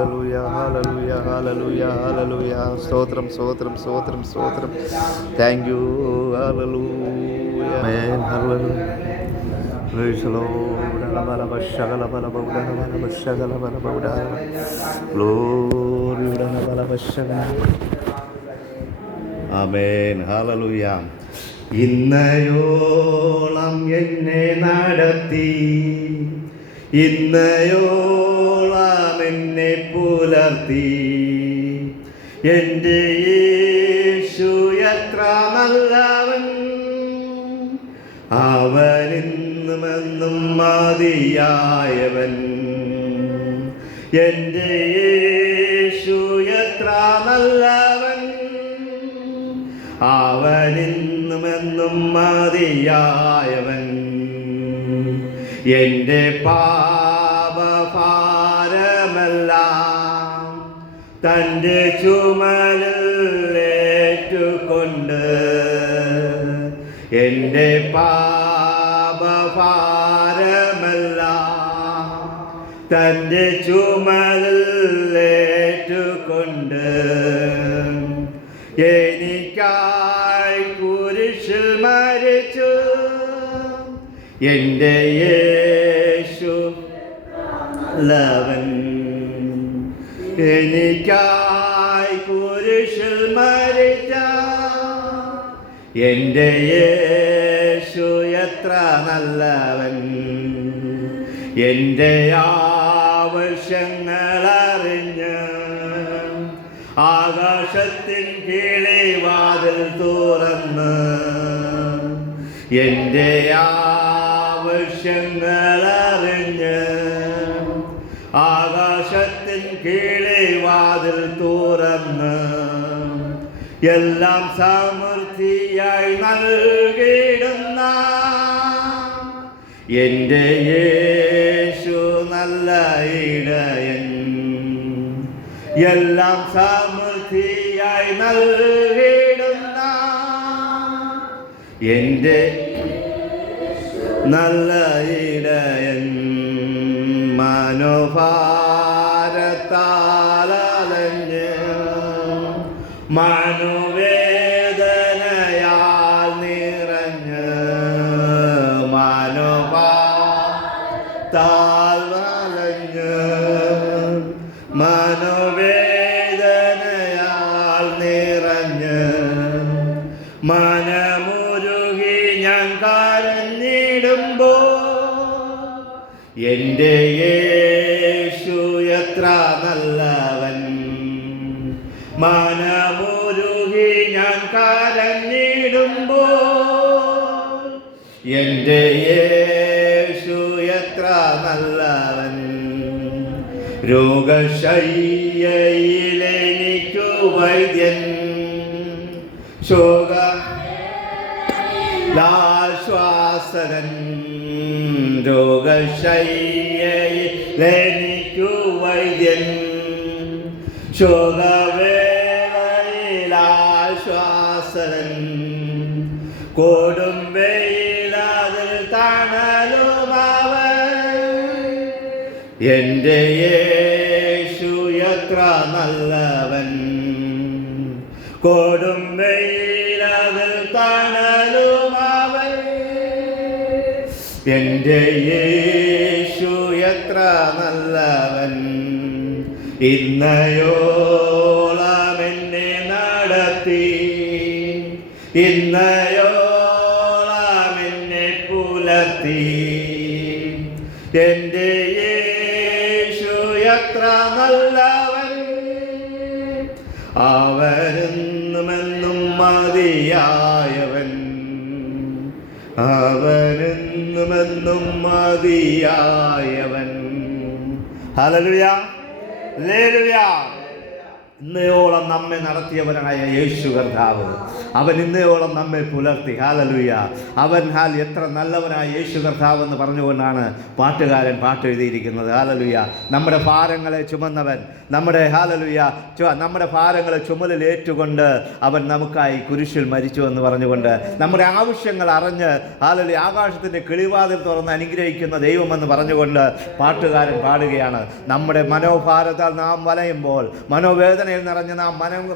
hallelujah, hallelujah, hallelujah, hallelujah. Stotram, stotram, stotram, stotram. Thank you, hallelujah. Amen, hallelujah. Praise the Lord. Glory. Amen, hallelujah. ഇന്നയോളം എന്നെ നടത്തി, ഇന്നയോളം എന്നെ പുലർത്തി, എൻ്റെ യേശു എത്ര നല്ലവൻ, അവനെന്നുമെന്നും മതിയായവൻ. എൻ്റെ യേശു എത്ര നല്ലവൻ, അവനെന്നുമെന്നും മതിയായവൻ. എൻ്റെ പാപഭാരമെല്ലാം തൻ്റെ ചുമലിൽ ഏറ്റുകൊണ്ട്, എൻ്റെ പാപഭാരമെല്ലാം തൻ്റെ ചുമലിൽ ഏറ്റുകൊണ്ട്, എനിക്കായി കുരിശിൽ മരിച്ചു എൻ്റെ യേശു നല്ലവൻ. എനിക്കായി കുരിശിൽ മരിച്ച എൻ്റെ യേശു എത്ര നല്ലവൻ. എൻ്റെ ആവശ്യങ്ങളറിഞ്ഞ് ആകാശത്തിൻ കിളിവാതിൽ തുറന്ന്, എൻ്റെ ആവശ്യങ്ങളറിഞ്ഞ് ആകാശത്തിൻ കിളിവാതിൽ തുറന്ന്, എല്ലാം സമൃദ്ധിയായി നൽകിടുന്ന എൻ്റെ യേശു നല്ല ഇടയൻ. എല്ലാം സമൃദ്ധിയായി നൽകിടുന്ന എൻ്റെ നല്ല ഇടയൻ. മനോഭാരത്താലഞ്ഞ് മനോവേദനയാൽ നിറഞ്ഞ്, മനോഭാരത്താൽ വലഞ്ഞ് മനോവേദനയാൽ നിറഞ്ഞ്, മനമുരുകി ഞാൻ കരഞ്ഞിടുമ്പോൾ, എൻ്റെ യേശു എത്ര നല്ലവൻ. മനമുരുകി ഞാൻ കരഞ്ഞിടുമ്പോൾ, എൻ്റെ യേശു എത്ര നല്ലവൻ. രോഗശയ്യയിലെനിക്കു വൈദ്യൻ, ശോകാശ്വാസകൻ. രോഗശയ്യയിലെനിക്കു വൈദ്യൻ, ശോകവേളയിലാശ്വാസകൻ. കൊടും വെയിലതിൽ തണലുമവൻ, എൻ്റെ യേശു എത്ര നല്ലവൻ. കൊടും വെയിലതിൽ തണലുമവൻ, എൻ്റെ യേശു എത്ര നല്ലവൻ. ഇന്നയോളം എന്നെ നടത്തി, ഇന്നയോളം എന്നെ പുലർത്തി, എൻ്റെ യേശു എത്ര നല്ലവൻ, അവനെന്നുമെന്നും മതിയായവൻ, അവനെന്നുമെന്നും മതിയായവൻ. Hallelujah, hallelujah. ഇന്നയോളം നമ്മെ നടത്തിയവനായ യേശു കർത്താവ്, അവൻ ഇന്നയോളം നമ്മെ പുലർത്തി. ഹല്ലേലൂയ. അവൻ എത്ര നല്ലവനായ യേശു കർത്താവ് എന്ന് പറഞ്ഞുകൊണ്ടാണ് പാട്ടുകാരൻ പാട്ട് എഴുതിയിരിക്കുന്നത്. ഹല്ലേലൂയ. നമ്മുടെ ഭാരങ്ങളെ ചുമന്നവൻ, നമ്മുടെ നമ്മുടെ ഭാരങ്ങളെ ചുമലിലേറ്റുകൊണ്ട് അവൻ നമുക്കായി കുരിശിൽ മരിച്ചു എന്ന് പറഞ്ഞുകൊണ്ട് നമ്മുടെ ആവശ്യങ്ങൾ അറിഞ്ഞ് ഹല്ലേലൂയ ആകാശത്തിൻ്റെ കിളിവാതിൽ തുറന്ന് അനുഗ്രഹിക്കുന്ന ദൈവമെന്ന് പറഞ്ഞുകൊണ്ട് പാട്ടുകാരൻ പാടുകയാണ്. നമ്മുടെ മനോഭാരത്താൽ നാം വലയുമ്പോൾ, മനോവേദനയിൽ നിറഞ്ഞ് നാം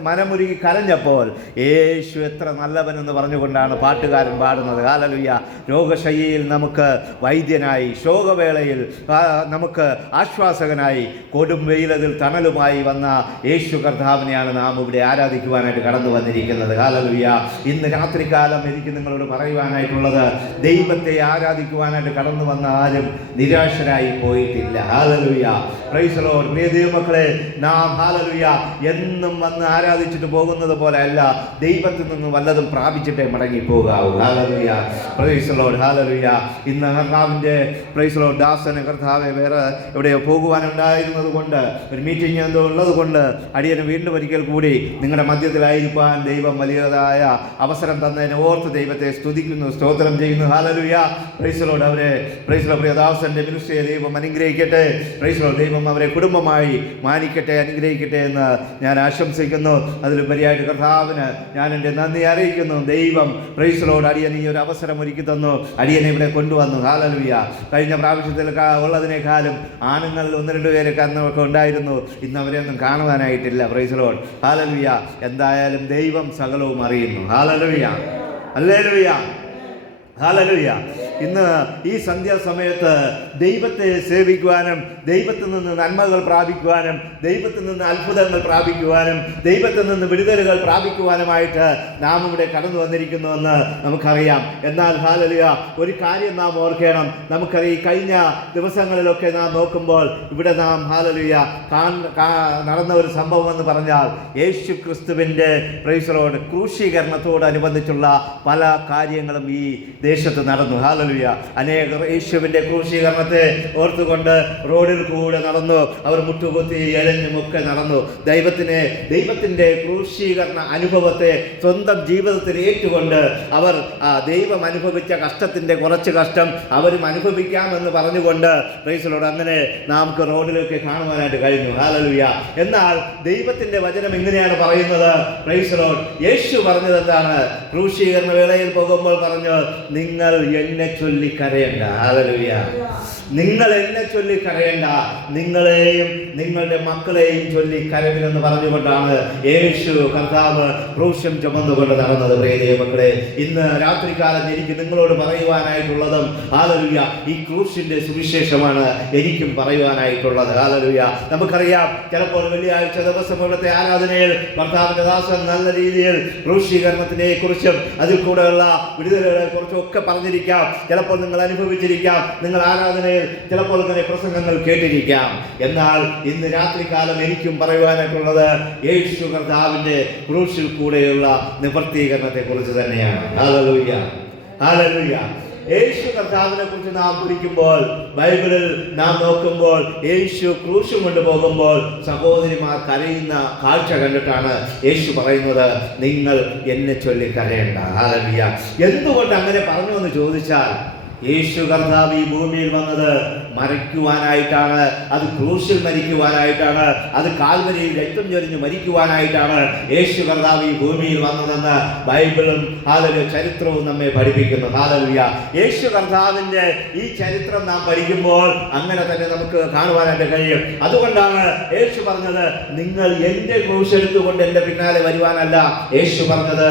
മനമുരുകി കരഞ്ഞപ്പോൾ യേശു എത്ര നല്ലവനെന്ന് പറഞ്ഞുകൊണ്ടാണ് പാട്ടുകാരൻ പാടുന്നത്. ഹല്ലേലൂയ. രോഗശയ്യയിൽ നമുക്ക് വൈദ്യനായി, ശോകവേളയിൽ നമുക്ക് ആശ്വാസകനായി, കൊടും വെയിലതിൽ തണലുമായി വന്ന യേശു കർത്താവിനെയാണ് നാം ഇവിടെ ആരാധിക്കുവാനായിട്ട് കടന്നു വന്നിരിക്കുന്നത്. ഹല്ലേലൂയ. ഇന്ന് രാത്രികാലം എനിക്ക് നിങ്ങളോട് പറയുവാനായിട്ടുള്ളത്, ദൈവത്തെ ആരാധിക്കുവാനായിട്ട് കടന്നു വന്ന ആരും നിരാശരായി പോയിട്ടില്ല. ഹല്ലേലൂയ. Praise the Lord. പ്രിയ ദൈവമക്കളെ, നാം ഹല്ലേലൂയ എന്നും വന്ന് ആരാധിച്ചിട്ട് പോകുന്നത് പോലെ അല്ല, ദൈവത്തിൽ നിന്ന് വല്ലതും പ്രാപിച്ചിട്ടേ മടങ്ങി പോകാവൂ. Hallelujah. Praise the Lord. Hallelujah. ഇന്ന് കർത്താവിൻ്റെ പ്രൈസ് ദി ലോർഡ് ദാസന് കർത്താവെ വേറെ എവിടെയോ പോകുവാനുണ്ടായിരുന്നത് കൊണ്ട്, ഒരു മീറ്റിംഗ് എന്തോ ഉള്ളത് കൊണ്ട് അടിയന് വീണ്ടും ഒരിക്കൽ കൂടി നിങ്ങളുടെ മധ്യത്തിലായിരിക്കാൻ ദൈവം വലിയതായ അവസരം തന്നതിനെ ഓർത്ത് ദൈവത്തെ സ്തുതിക്കുന്നു, സ്തോത്രം ചെയ്യുന്നു. ഹല്ലേലൂയ. Praise the Lord. അവരെ പ്രൈസ് ദി ലോർഡ് പ്രിയദാസന്റെ മിനിസ്ട്രിയെ ദൈവം അനുഗ്രഹിക്കട്ടെ. Price the Lord. ദൈവം അവരെ കുടുംബമായി മാനിക്കട്ടെ, അനുഗ്രഹിക്കട്ടെ എന്ന് ഞാൻ ആശംസിക്കുന്നു. അതിലുപരിയായിട്ട് കർത്താവിന് ഞാൻ എൻ്റെ നന്ദി അറിയിക്കുന്നു. ദൈവം പ്രൈസ് ദി ലോർഡ് അടിയൻ ഈ ഒരു അവസരം ഒരുക്കി തന്നു, അടിയനെ ഇവിടെ കൊണ്ടുവന്നു. ഹല്ലേലൂയ. കഴിഞ്ഞ പ്രാവശ്യത്തിൽ ഉള്ളതിനേക്കാളും ആണുങ്ങളിൽ 1-2 പേരൊക്കെ അന്നൊക്കെ ഉണ്ടായിരുന്നു. ഇന്ന് അവരെയൊന്നും കാണുവാനായിട്ടില്ല. Praise the Lord. ഹല്ലേലൂയ. എന്തായാലും ദൈവം സകലവും അറിയുന്നു. ഹല്ലേലൂയ. ഹല്ലേലൂയ. ഹല്ലേലൂയ. ഇന്ന് ഈ സന്ധ്യാസമയത്ത് ദൈവത്തെ സേവിക്കുവാനും, ദൈവത്തിൽ നിന്ന് നന്മകൾ പ്രാപിക്കുവാനും, ദൈവത്തിൽ നിന്ന് അത്ഭുതങ്ങൾ പ്രാപിക്കുവാനും, ദൈവത്തിൽ നിന്ന് വിടുതലുകൾ പ്രാപിക്കുവാനുമായിട്ട് നാം ഇവിടെ കടന്നു വന്നിരിക്കുന്നുവെന്ന് നമുക്കറിയാം. എന്നാൽ ഹല്ലേലൂയ, ഒരു കാര്യം നാം ഓർക്കണം. നമുക്കറിയാം, കഴിഞ്ഞ ദിവസങ്ങളിലൊക്കെ നാം നോക്കുമ്പോൾ ഇവിടെ നാം ഹല്ലേലൂയ നടന്ന ഒരു സംഭവം എന്ന് പറഞ്ഞാൽ യേശു ക്രിസ്തുവിൻ്റെ പ്രൈസ് ദി ലോർഡ് ക്രൂശീകരണത്തോടനുബന്ധിച്ചുള്ള പല കാര്യങ്ങളും ഈ ദേശത്ത് നടന്നു. ഹല്ലേലൂയ. അനേകർ യേശുവിൻ്റെ ക്രൂശീകരണത്തെ ഓർത്തുകൊണ്ട് റോഡിൽ കൂടെ നടന്നു, അവർ മുട്ടുകുത്തി എഴഞ്ഞുമൊക്കെ നടന്നു. ദൈവത്തിൻ്റെ ക്രൂശീകരണ അനുഭവത്തെ സ്വന്തം ജീവിതത്തിൽ ഏറ്റുകൊണ്ട് അവർ ദൈവം അനുഭവിച്ച കഷ്ടത്തിൻ്റെ കുറച്ച് കഷ്ടം അവരും അനുഭവിക്കാമെന്ന് പറഞ്ഞുകൊണ്ട് പ്രൈസ് ദി ലോർഡ് അങ്ങനെ നമുക്ക് റോഡിലൊക്കെ കാണുവാനായിട്ട് കഴിഞ്ഞു. ഹല്ലേലൂയ. എന്നാൽ ദൈവത്തിൻ്റെ വചനം എങ്ങനെയാണ് പറയുന്നത്? Price the Lord. യേശു പറഞ്ഞത് എന്താണ്? ക്രൂശീകരണ വേളയിൽ പോകുമ്പോൾ പറഞ്ഞു, നിങ്ങൾ എന്നെ ചൊല്ലി കരയണ്ട. ഹല്ലേലൂയ. നിങ്ങൾ എന്നെ ചൊല്ലി കരയണ്ട, നിങ്ങളെയും നിങ്ങളുടെ മക്കളെയും ചൊല്ലി കരവിനെന്ന് പറഞ്ഞുകൊണ്ടാണ് യേശു കർത്താവ് ക്രൂശം ചുമന്നുകൊണ്ട് നടന്നത്. പ്രിയ മക്കളെ, ഇന്ന് രാത്രികാലം എനിക്ക് നിങ്ങളോട് പറയുവാനായിട്ടുള്ളതും ഹല്ലേലൂയ ഈ ക്രൂശിന്റെ സുവിശേഷമാണ് എനിക്കും പറയുവാനായിട്ടുള്ളത്. ഹല്ലേലൂയ. നമുക്കറിയാം, ചിലപ്പോൾ വെള്ളിയാഴ്ച ദിവസം ഇവിടുത്തെ ആരാധനയിൽ കർത്താവിന്റെ ദാസൻ നല്ല രീതിയിൽ ക്രൂശീകരണത്തിനെ കുറിച്ചും അതിൽ കൂടെയുള്ള വിടുതലുകളെ കുറിച്ചും ഒക്കെ പറഞ്ഞിരിക്കാം. ചിലപ്പോൾ നിങ്ങൾ അനുഭവിച്ചിരിക്കാം, നിങ്ങൾ ആരാധനയിൽ ചിലപ്പോൾ ഇങ്ങനെ പ്രസംഗങ്ങൾ കേട്ടിരിക്കാം. എന്നാൽ ഇന്ന് രാത്രികാലം എനിക്കും പറയുവാനായിട്ടുള്ളത് യേശു കർത്താവിന്റെ ക്രൂശിൽ കൂടെയുള്ള നിവർത്തീകരണത്തെ കുറിച്ച് തന്നെയാണ്. ഹല്ലേലൂയ. ഹല്ലേലൂയ. യേശു കർത്താവിനെ കുറിച്ച് നാം കുറിക്കുമ്പോൾ, ബൈബിളിൽ നാം നോക്കുമ്പോൾ യേശു ക്രൂശ് കൊണ്ടുപോകുമ്പോൾ സഹോദരിമാർ കരയുന്ന കാഴ്ച കണ്ടിട്ടാണ് യേശു പറയുന്നത്, നിങ്ങൾ എന്നെ ചൊല്ലി കരയണ്ട. ഹല്ലേലൂയ. എന്തുകൊണ്ട് അങ്ങനെ പറഞ്ഞു എന്ന് ചോദിച്ചാൽ, യേശു കർത്താവ് ഈ ഭൂമിയിൽ വന്നത് മരിക്കുവാനായിട്ടാണ്, അത് ക്രൂശിൽ മരിക്കുവാനായിട്ടാണ്, അത് കാൽവരിയിൽ രക്തം ചൊരിഞ്ഞ് മരിക്കുവാനായിട്ടാണ് യേശു കർത്താവ് ഈ ഭൂമിയിൽ വന്നതെന്ന് ബൈബിളും ഹല്ലേലൂയ ചരിത്രവും നമ്മെ പഠിപ്പിക്കുന്നു. ഹല്ലേലൂയ. യേശു കർത്താവിന്റെ ഈ ചരിത്രം നാം പഠിക്കുമ്പോൾ അങ്ങനെ തന്നെ നമുക്ക് കാണുവാനായിട്ട് കഴിയും. അതുകൊണ്ടാണ് യേശു പറഞ്ഞത്, നിങ്ങൾ എൻ്റെ ക്രൂശ് എടുത്തുകൊണ്ട് എൻ്റെ പിന്നാലെ വരുവാനല്ല. യേശു പറഞ്ഞത്,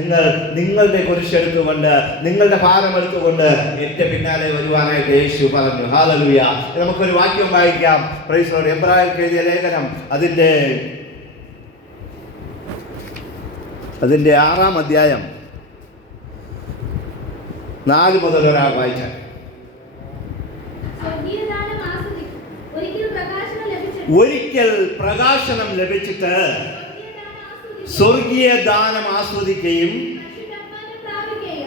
നിങ്ങൾ നിങ്ങളുടെ കുരിശെടുത്തുകൊണ്ട്, നിങ്ങളുടെ ഭാരം എടുത്തുകൊണ്ട് എൻ്റെ പിന്നാലെ വരുവാനായിട്ട് യേശു പറഞ്ഞു. ഹല്ലേലൂയ. നമുക്കൊരു വാക്യം വായിക്കാം. Price the Lord. എബ്രായർക്ക് എഴുതിയ ലേഖനം അതിൻ്റെ 6-ാം അധ്യായം 4 മുതൽ ഒരാൾ വായിച്ചാൽ. ഒരിക്കൽ പ്രകാശനം ലഭിച്ചിട്ട് സ്വർഗീയ ദാനം ആസ്വദിക്കുകയും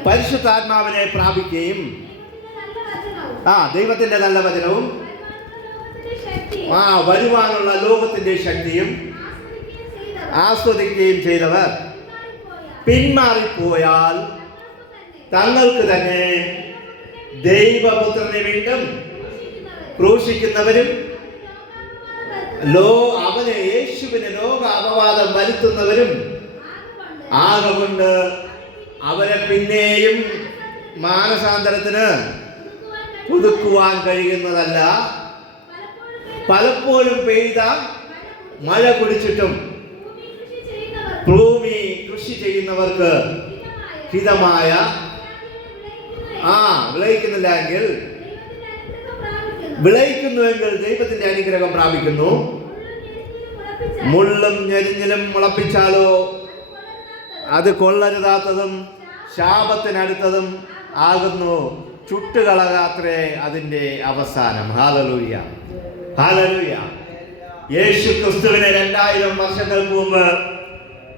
പരിശുദ്ധാത്മാവിനെ പ്രാപിക്കുകയും ദൈവത്തിന്റെ നല്ല വചനവും വരുവാനുള്ള ലോകത്തിന്റെ ശക്തിയും ആസ്വദിക്കുകയും ചെയ്തവർ പിന്മാറിപ്പോയാൽ തങ്ങൾക്ക് തന്നെ ദൈവപുത്രനെ വീണ്ടും ക്രൂശിക്കുന്നവരും അവനെ യേശുവിന് ലോക അപവാദം വരുത്തുന്നവരും ആകൊണ്ട് അവരെ പിന്നെയും മാനസാന്തരത്തിന് പുതുക്കുവാൻ കഴിയുന്നതല്ല. പലപ്പോഴും പെയ്ത മഴ കുടിച്ചിട്ടും ഭൂമി കൃഷി ചെയ്യുന്നവർക്ക് ഹിതമായ വിളയിക്കുന്നില്ലെങ്കിൽ വിളയിക്കുന്നുവെങ്കിൽ ദൈവത്തിന്റെ അനുഗ്രഹം പ്രാപിക്കുന്നു. മുള്ളും ഞെരിഞ്ഞിലും മുളപ്പിച്ചാലോ അത് കൊള്ളരുതാത്തതും ശാപത്തിനടുത്തതും ആകുന്നു. ചുട്ടുകളകാത്രേ അതിന്റെ അവസാനം. Hallelujah, hallelujah. യേശു ക്രിസ്തുവിനെ 2000 വർഷങ്ങൾക്ക് മുമ്പ്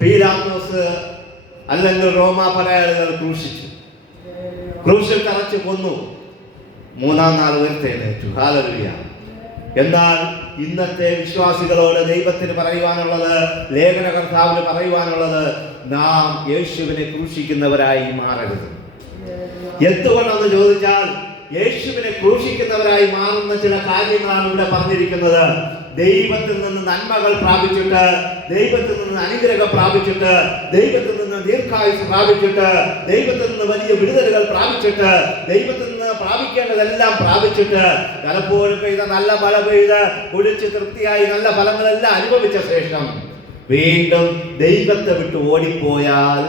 പീലാത്തോസ് അല്ലെങ്കിൽ റോമാ പടയാളികൾ ക്രൂശിച്ചു. ക്രൂശിൽ തറച്ച് കൊന്നു. 3-ാം നാൾ ഉയർത്തെഴുന്നേറ്റു. ഹല്ലേലൂയ. എന്നാൽ ഇന്നത്തെ വിശ്വാസികളോട് ദൈവത്തിന് പറയുവാനുള്ളത്, ലേഖനകർത്താവിന് പറയുവാനുള്ളത്, നാം യേശുവിനെ ക്രൂശിക്കുന്നവരായി മാറരുത്. എന്തുകൊണ്ടെന്ന് ചോദിച്ചാൽ, യേശുവിനെ ക്രൂശിക്കുന്നവരായി മാറുന്ന ചില കാര്യങ്ങളാണ് ഇവിടെ പറഞ്ഞിരിക്കുന്നത്. ദൈവത്തിൽ നിന്ന് നന്മകൾ പ്രാപിച്ചിട്ട്, ദൈവത്തിൽ നിന്ന് അനുഗ്രഹം പ്രാപിച്ചിട്ട്, ദൈവത്തിൽ നിന്ന് ദീർഘായുസ് പ്രാപിച്ചിട്ട്, ദൈവത്തിൽ നിന്ന് വലിയ വിടുതലുകൾ പ്രാപിച്ചിട്ട്, ദൈവത്തിൽ നിന്ന് പ്രാപിക്കേണ്ടതെല്ലാം പ്രാപിച്ചിട്ട്, പലപ്പോഴും പെയ്ത നല്ല മഴ പെയ്ത് കുടിച്ച് തൃപ്തിയായി നല്ല ഫലങ്ങളെല്ലാം അനുഭവിച്ച ശേഷം വീണ്ടും ദൈവത്തെ വിട്ട് ഓടിപ്പോയാൽ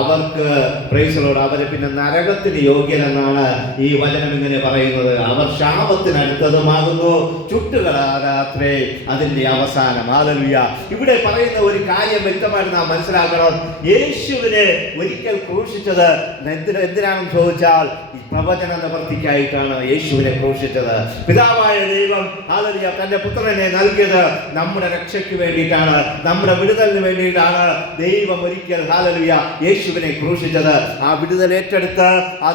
അവർക്ക് പ്രൈസലോട് അവരെ പിന്നെ നരകത്തിന് യോഗ്യരെന്നാണ് ഈ വചനം ഇങ്ങനെ പറയുന്നത്. അവർ ശാപത്തിനടുത്തതുമാകുന്നു, ചുട്ടുകളാത്രേ അതിന്റെ അവസാനം. ഹല്ലേലൂയ. ഇവിടെ പറയുന്ന ഒരു കാര്യം വ്യക്തമായിട്ട് നാം മനസ്സിലാക്കണം. യേശുവിനെ ഒരിക്കൽ ക്രൂശിച്ചത് എന്തിനാണെന്ന് ചോദിച്ചാൽ പ്രവചന നിവർത്തിക്കായിട്ടാണ് യേശുവിനെ ക്രൂശിച്ചത്. പിതാവായ ദൈവം ഹല്ലേലൂയ തന്റെ പുത്രനെ നൽകിയത് നമ്മുടെ രക്ഷയ്ക്ക് വേണ്ടിയിട്ടാണ്, നമ്മുടെ വിടുതലിന് വേണ്ടിയിട്ടാണ്. ദൈവം ഒരിക്കൽ ഹല്ലേലൂയ യേശുവിനെ ക്രൂശിച്ചത്. ആ വിടുതൽ ഏറ്റെടുത്ത്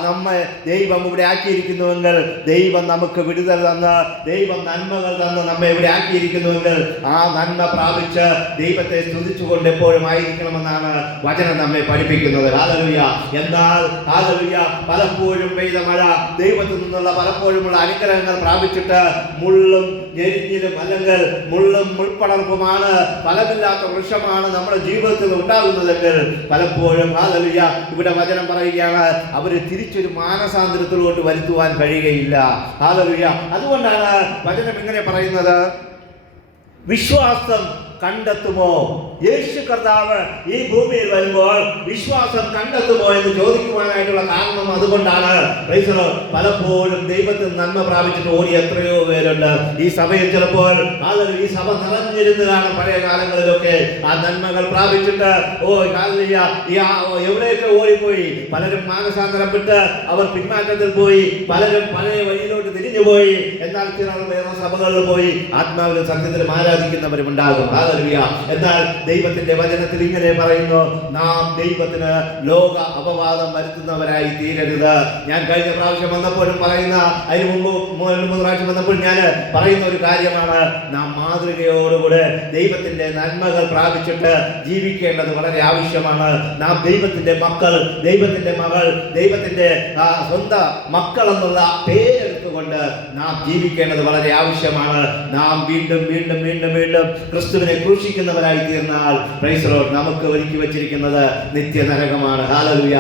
നമ്മെ ദൈവം ഇവിടെ ആക്കിയിരിക്കുന്നുവെങ്കിൽ, ദൈവം നമുക്ക് വിടുതൽ തന്ന്, ദൈവം നന്മകൾ തന്ന് നമ്മെ ഇവിടെ ആക്കിയിരിക്കുന്നുവെങ്കിൽ, ആ നന്മ പ്രാപിച്ച് ദൈവത്തെ സ്തുതിച്ചുകൊണ്ട് എപ്പോഴും ആയിരിക്കണമെന്നാണ് വചനം നമ്മെ പഠിപ്പിക്കുന്നത്. ഹല്ലേലൂയ. എന്നാൽ ഹല്ലേലൂയ പലപ്പോഴും പെയ്ത മഴ, ദൈവത്തിൽ നിന്നുള്ള പലപ്പോഴുമുള്ള അനുഗ്രഹങ്ങൾ പ്രാപിച്ചിട്ട് മുള്ളും ഞെരിഞ്ഞിലും അല്ലെങ്കിൽ മുള്ളും മുൾപ്പടർപ്പുമാണ്, ഫലമില്ലാത്ത വൃക്ഷമാണ് നമ്മുടെ ജീവിതത്തിൽ ഉണ്ടാകുന്നതെങ്കിൽ പലപ്പോഴും ഹല്ലേലൂയ ഇവിടെ വചനം പറയുകയാണ്, അവര് തിരിച്ചൊരു മാനസാന്തരത്തിലോട്ട് വരുത്തുവാൻ കഴിയുകയില്ല. ഹല്ലേലൂയ. അതുകൊണ്ടാണ് വചനം ഇങ്ങനെ പറയുന്നത്, വിശ്വാസം കണ്ടെത്തുമോ? യേശു കർത്താവ് ഈ ഭൂമിയിൽ വരുമ്പോൾ വിശ്വാസം കണ്ടെത്തുമോ എന്ന് ചോദിക്കുവാനായിട്ടുള്ള കാരണം അതുകൊണ്ടാണ്. പലപ്പോഴും ദൈവത്തിൽ നന്മ പ്രാപിച്ചിട്ട് ഓടി എത്രയോ പേരുണ്ട് ഈ സഭയിൽ. ചിലപ്പോൾ ഈ സഭ നിറഞ്ഞിരുന്ന് കാണും. പഴയ കാലങ്ങളിലൊക്കെ ആ നന്മകൾ പ്രാപിച്ചിട്ട് എവിടെയൊക്കെ ഓടിപ്പോയി. പലരും മാനസാന്തരം വിട്ട് അവർ പിന്മാറ്റത്തിൽ പോയി, പലരും പഴയ വഴിയിലോട്ട് തിരിഞ്ഞുപോയി. എന്നാൽ ചിലർ വേറെ സഭകളിൽ പോയി ആത്മാവിലും സത്യത്തിലും ആരാധിക്കുന്നവരും ഉണ്ടാകും. എന്നാൽ ദൈവത്തിന്റെ വചനത്തിൽ ഇങ്ങനെ പറയുന്നു, നാം ദൈവത്തിന് ലോക അപവാദം വരുത്തുന്നവരായി തീരരുത്. ഞാൻ കഴിഞ്ഞ പ്രാവശ്യം വന്നപ്പോഴും പറയുന്ന, അതിന് മുമ്പ് 3 പ്രാവശ്യം വന്നപ്പോൾ ഞാൻ പറയുന്ന ഒരു കാര്യമാണ്, നാം മാതൃകയോടുകൂടെ ദൈവത്തിന്റെ നന്മകൾ പ്രാപിച്ചിട്ട് ജീവിക്കേണ്ടത് വളരെ ആവശ്യമാണ്. നാം ദൈവത്തിന്റെ മക്കൾ, ദൈവത്തിന്റെ മകൾ, ദൈവത്തിന്റെ സ്വന്തം മക്കൾ എന്നുള്ള പേരെടുത്തുകൊണ്ട് നാം ജീവിക്കേണ്ടത് വളരെ ആവശ്യമാണ്. നാം വീണ്ടും വീണ്ടും വീണ്ടും വീണ്ടും ക്രിസ്തുവിനെ ക്രൂശിക്കുന്നവരായി തീർന്നാൽ പ്രൈസ് ലോർഡ് നമുക്ക് ഒരുക്കി വെച്ചിരിക്കുന്നത് നിത്യ നരകമാണ്. ഹല്ലേലൂയ.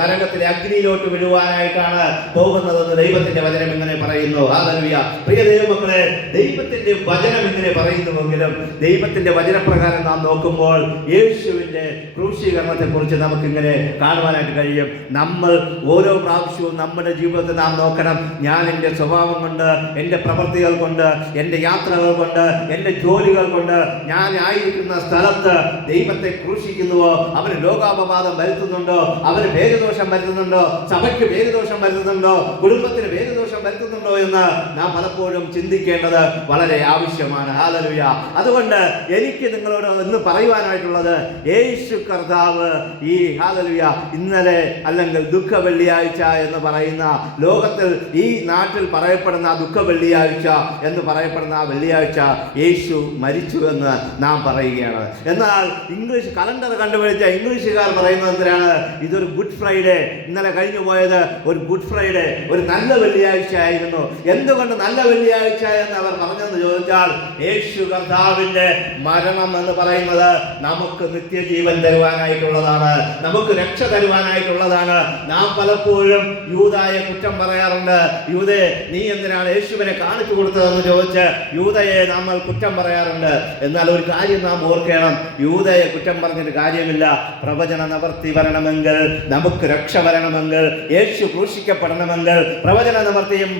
നരകത്തിലെ അഗ്നിയിലോട്ട് വിടുവാനായിട്ടാണ് പോകുന്നതെന്ന് ദൈവത്തിന്റെ വചനം ഇങ്ങനെ പറയുന്നു. ഹല്ലേലൂയ. പ്രിയ ദൈവമക്കളെ, ദൈവത്തിന്റെ വചനം ഇങ്ങനെ പറയുന്നുവെങ്കിലും ദൈവത്തിന്റെ വചനപ്രകാരം നാം നോക്കുമ്പോൾ യേശുവിന്റെ ക്രൂശീകരണത്തെ കുറിച്ച് നമുക്ക് ഇങ്ങനെ കാണുവാനായിട്ട് കഴിയും. നമ്മൾ ഓരോ പ്രാവശ്യവും നമ്മുടെ ജീവിതത്തിൽ നാം നോക്കണം, ഞാൻ എൻ്റെ സ്വഭാവം കൊണ്ട്, എൻ്റെ പ്രവൃത്തികൾ കൊണ്ട്, എൻ്റെ യാത്രകൾ കൊണ്ട്, എൻ്റെ ജോലികൾ കൊണ്ട്, ഞാൻ ആയിരിക്കുന്ന സ്ഥലത്ത് ദൈവത്തെ ക്രൂശിക്കുന്നുവോ, അവന് ലോകാപവാദം വരുത്തുന്നുണ്ടോ, അവന് പേരുദോഷം വരുത്തുന്നുണ്ടോ, സഭയ്ക്ക് പേരുദോഷം വരുത്തുന്നുണ്ടോ, കുടുംബത്തിന് പേരുദോഷം വരുത്തുന്നുണ്ടോ എന്ന് നാം പലപ്പോഴും ചിന്തിക്കേണ്ടത് വളരെ ആവശ്യമാണ്. ഹല്ലേലൂയ. അതുകൊണ്ട് എനിക്ക് നിങ്ങളോട് ഇന്ന് പറയുവാനായിട്ടുള്ളത്, യേശു കർത്താവ് ഈ ഹല്ലേലൂയ ഇന്നലെ അല്ലെങ്കിൽ ദുഃഖ വെള്ളിയാഴ്ച എന്ന് പറയുന്ന ലോകത്തിൽ ഈ നാട്ടിൽ പറയപ്പെടുന്ന ആ ദുഃഖ വെള്ളിയാഴ്ച എന്ന് പറയപ്പെടുന്ന ആ വെള്ളിയാഴ്ച യേശു മരിച്ചു എന്ന് നാം പറയുകയാണ്. എന്നാൽ ഇംഗ്ലീഷ് കലണ്ടർ കണ്ടുപിടിച്ച ഇംഗ്ലീഷുകാർ പറയുന്നത് എന്തിനാണ്? ഇതൊരു ഗുഡ് ഫ്രൈഡേ, ഇന്നലെ കഴിഞ്ഞു പോയത് ഒരു ഗുഡ് ഫ്രൈഡേ, ഒരു നല്ല വെള്ളിയാഴ്ച ആയിരുന്നു. എന്തുകൊണ്ട് നല്ല വെള്ളിയാഴ്ച എന്ന് അവർ പറഞ്ഞെന്ന് ചോദിച്ചാൽ, യേശു കർത്താവിന്റെ മരണം എന്ന് പറയുന്നത് നമുക്ക് നിത്യജീവൻ തരുവാനായിട്ടുള്ളതാണ്, നമുക്ക് രക്ഷ തരുവാനായിട്ടുള്ളതാണ്. നാം പലപ്പോഴും യൂദായെ കുറ്റം പറയാറുണ്ട്. യൂദേ, നീ എന്തിനാണ് യേശുവിനെ കാണിച്ചു കൊടുത്തതെന്ന് ചോദിച്ച് യൂദയെ നമ്മൾ കുറ്റം പറയാറുണ്ട്. എന്നാൽ ഒരു കാര്യം നാം ഓർക്കണം, യൂദയെ കുറ്റം പറഞ്ഞിട്ട് കാര്യമില്ല. പ്രവചന നിവർത്തി വരണമെങ്കിൽ, നമുക്ക് രക്ഷ വരണമെങ്കിൽ, യേശു ക്രൂശിക്കപ്പെടണമെങ്കിൽ, പ്രവചന നിവർത്തിയും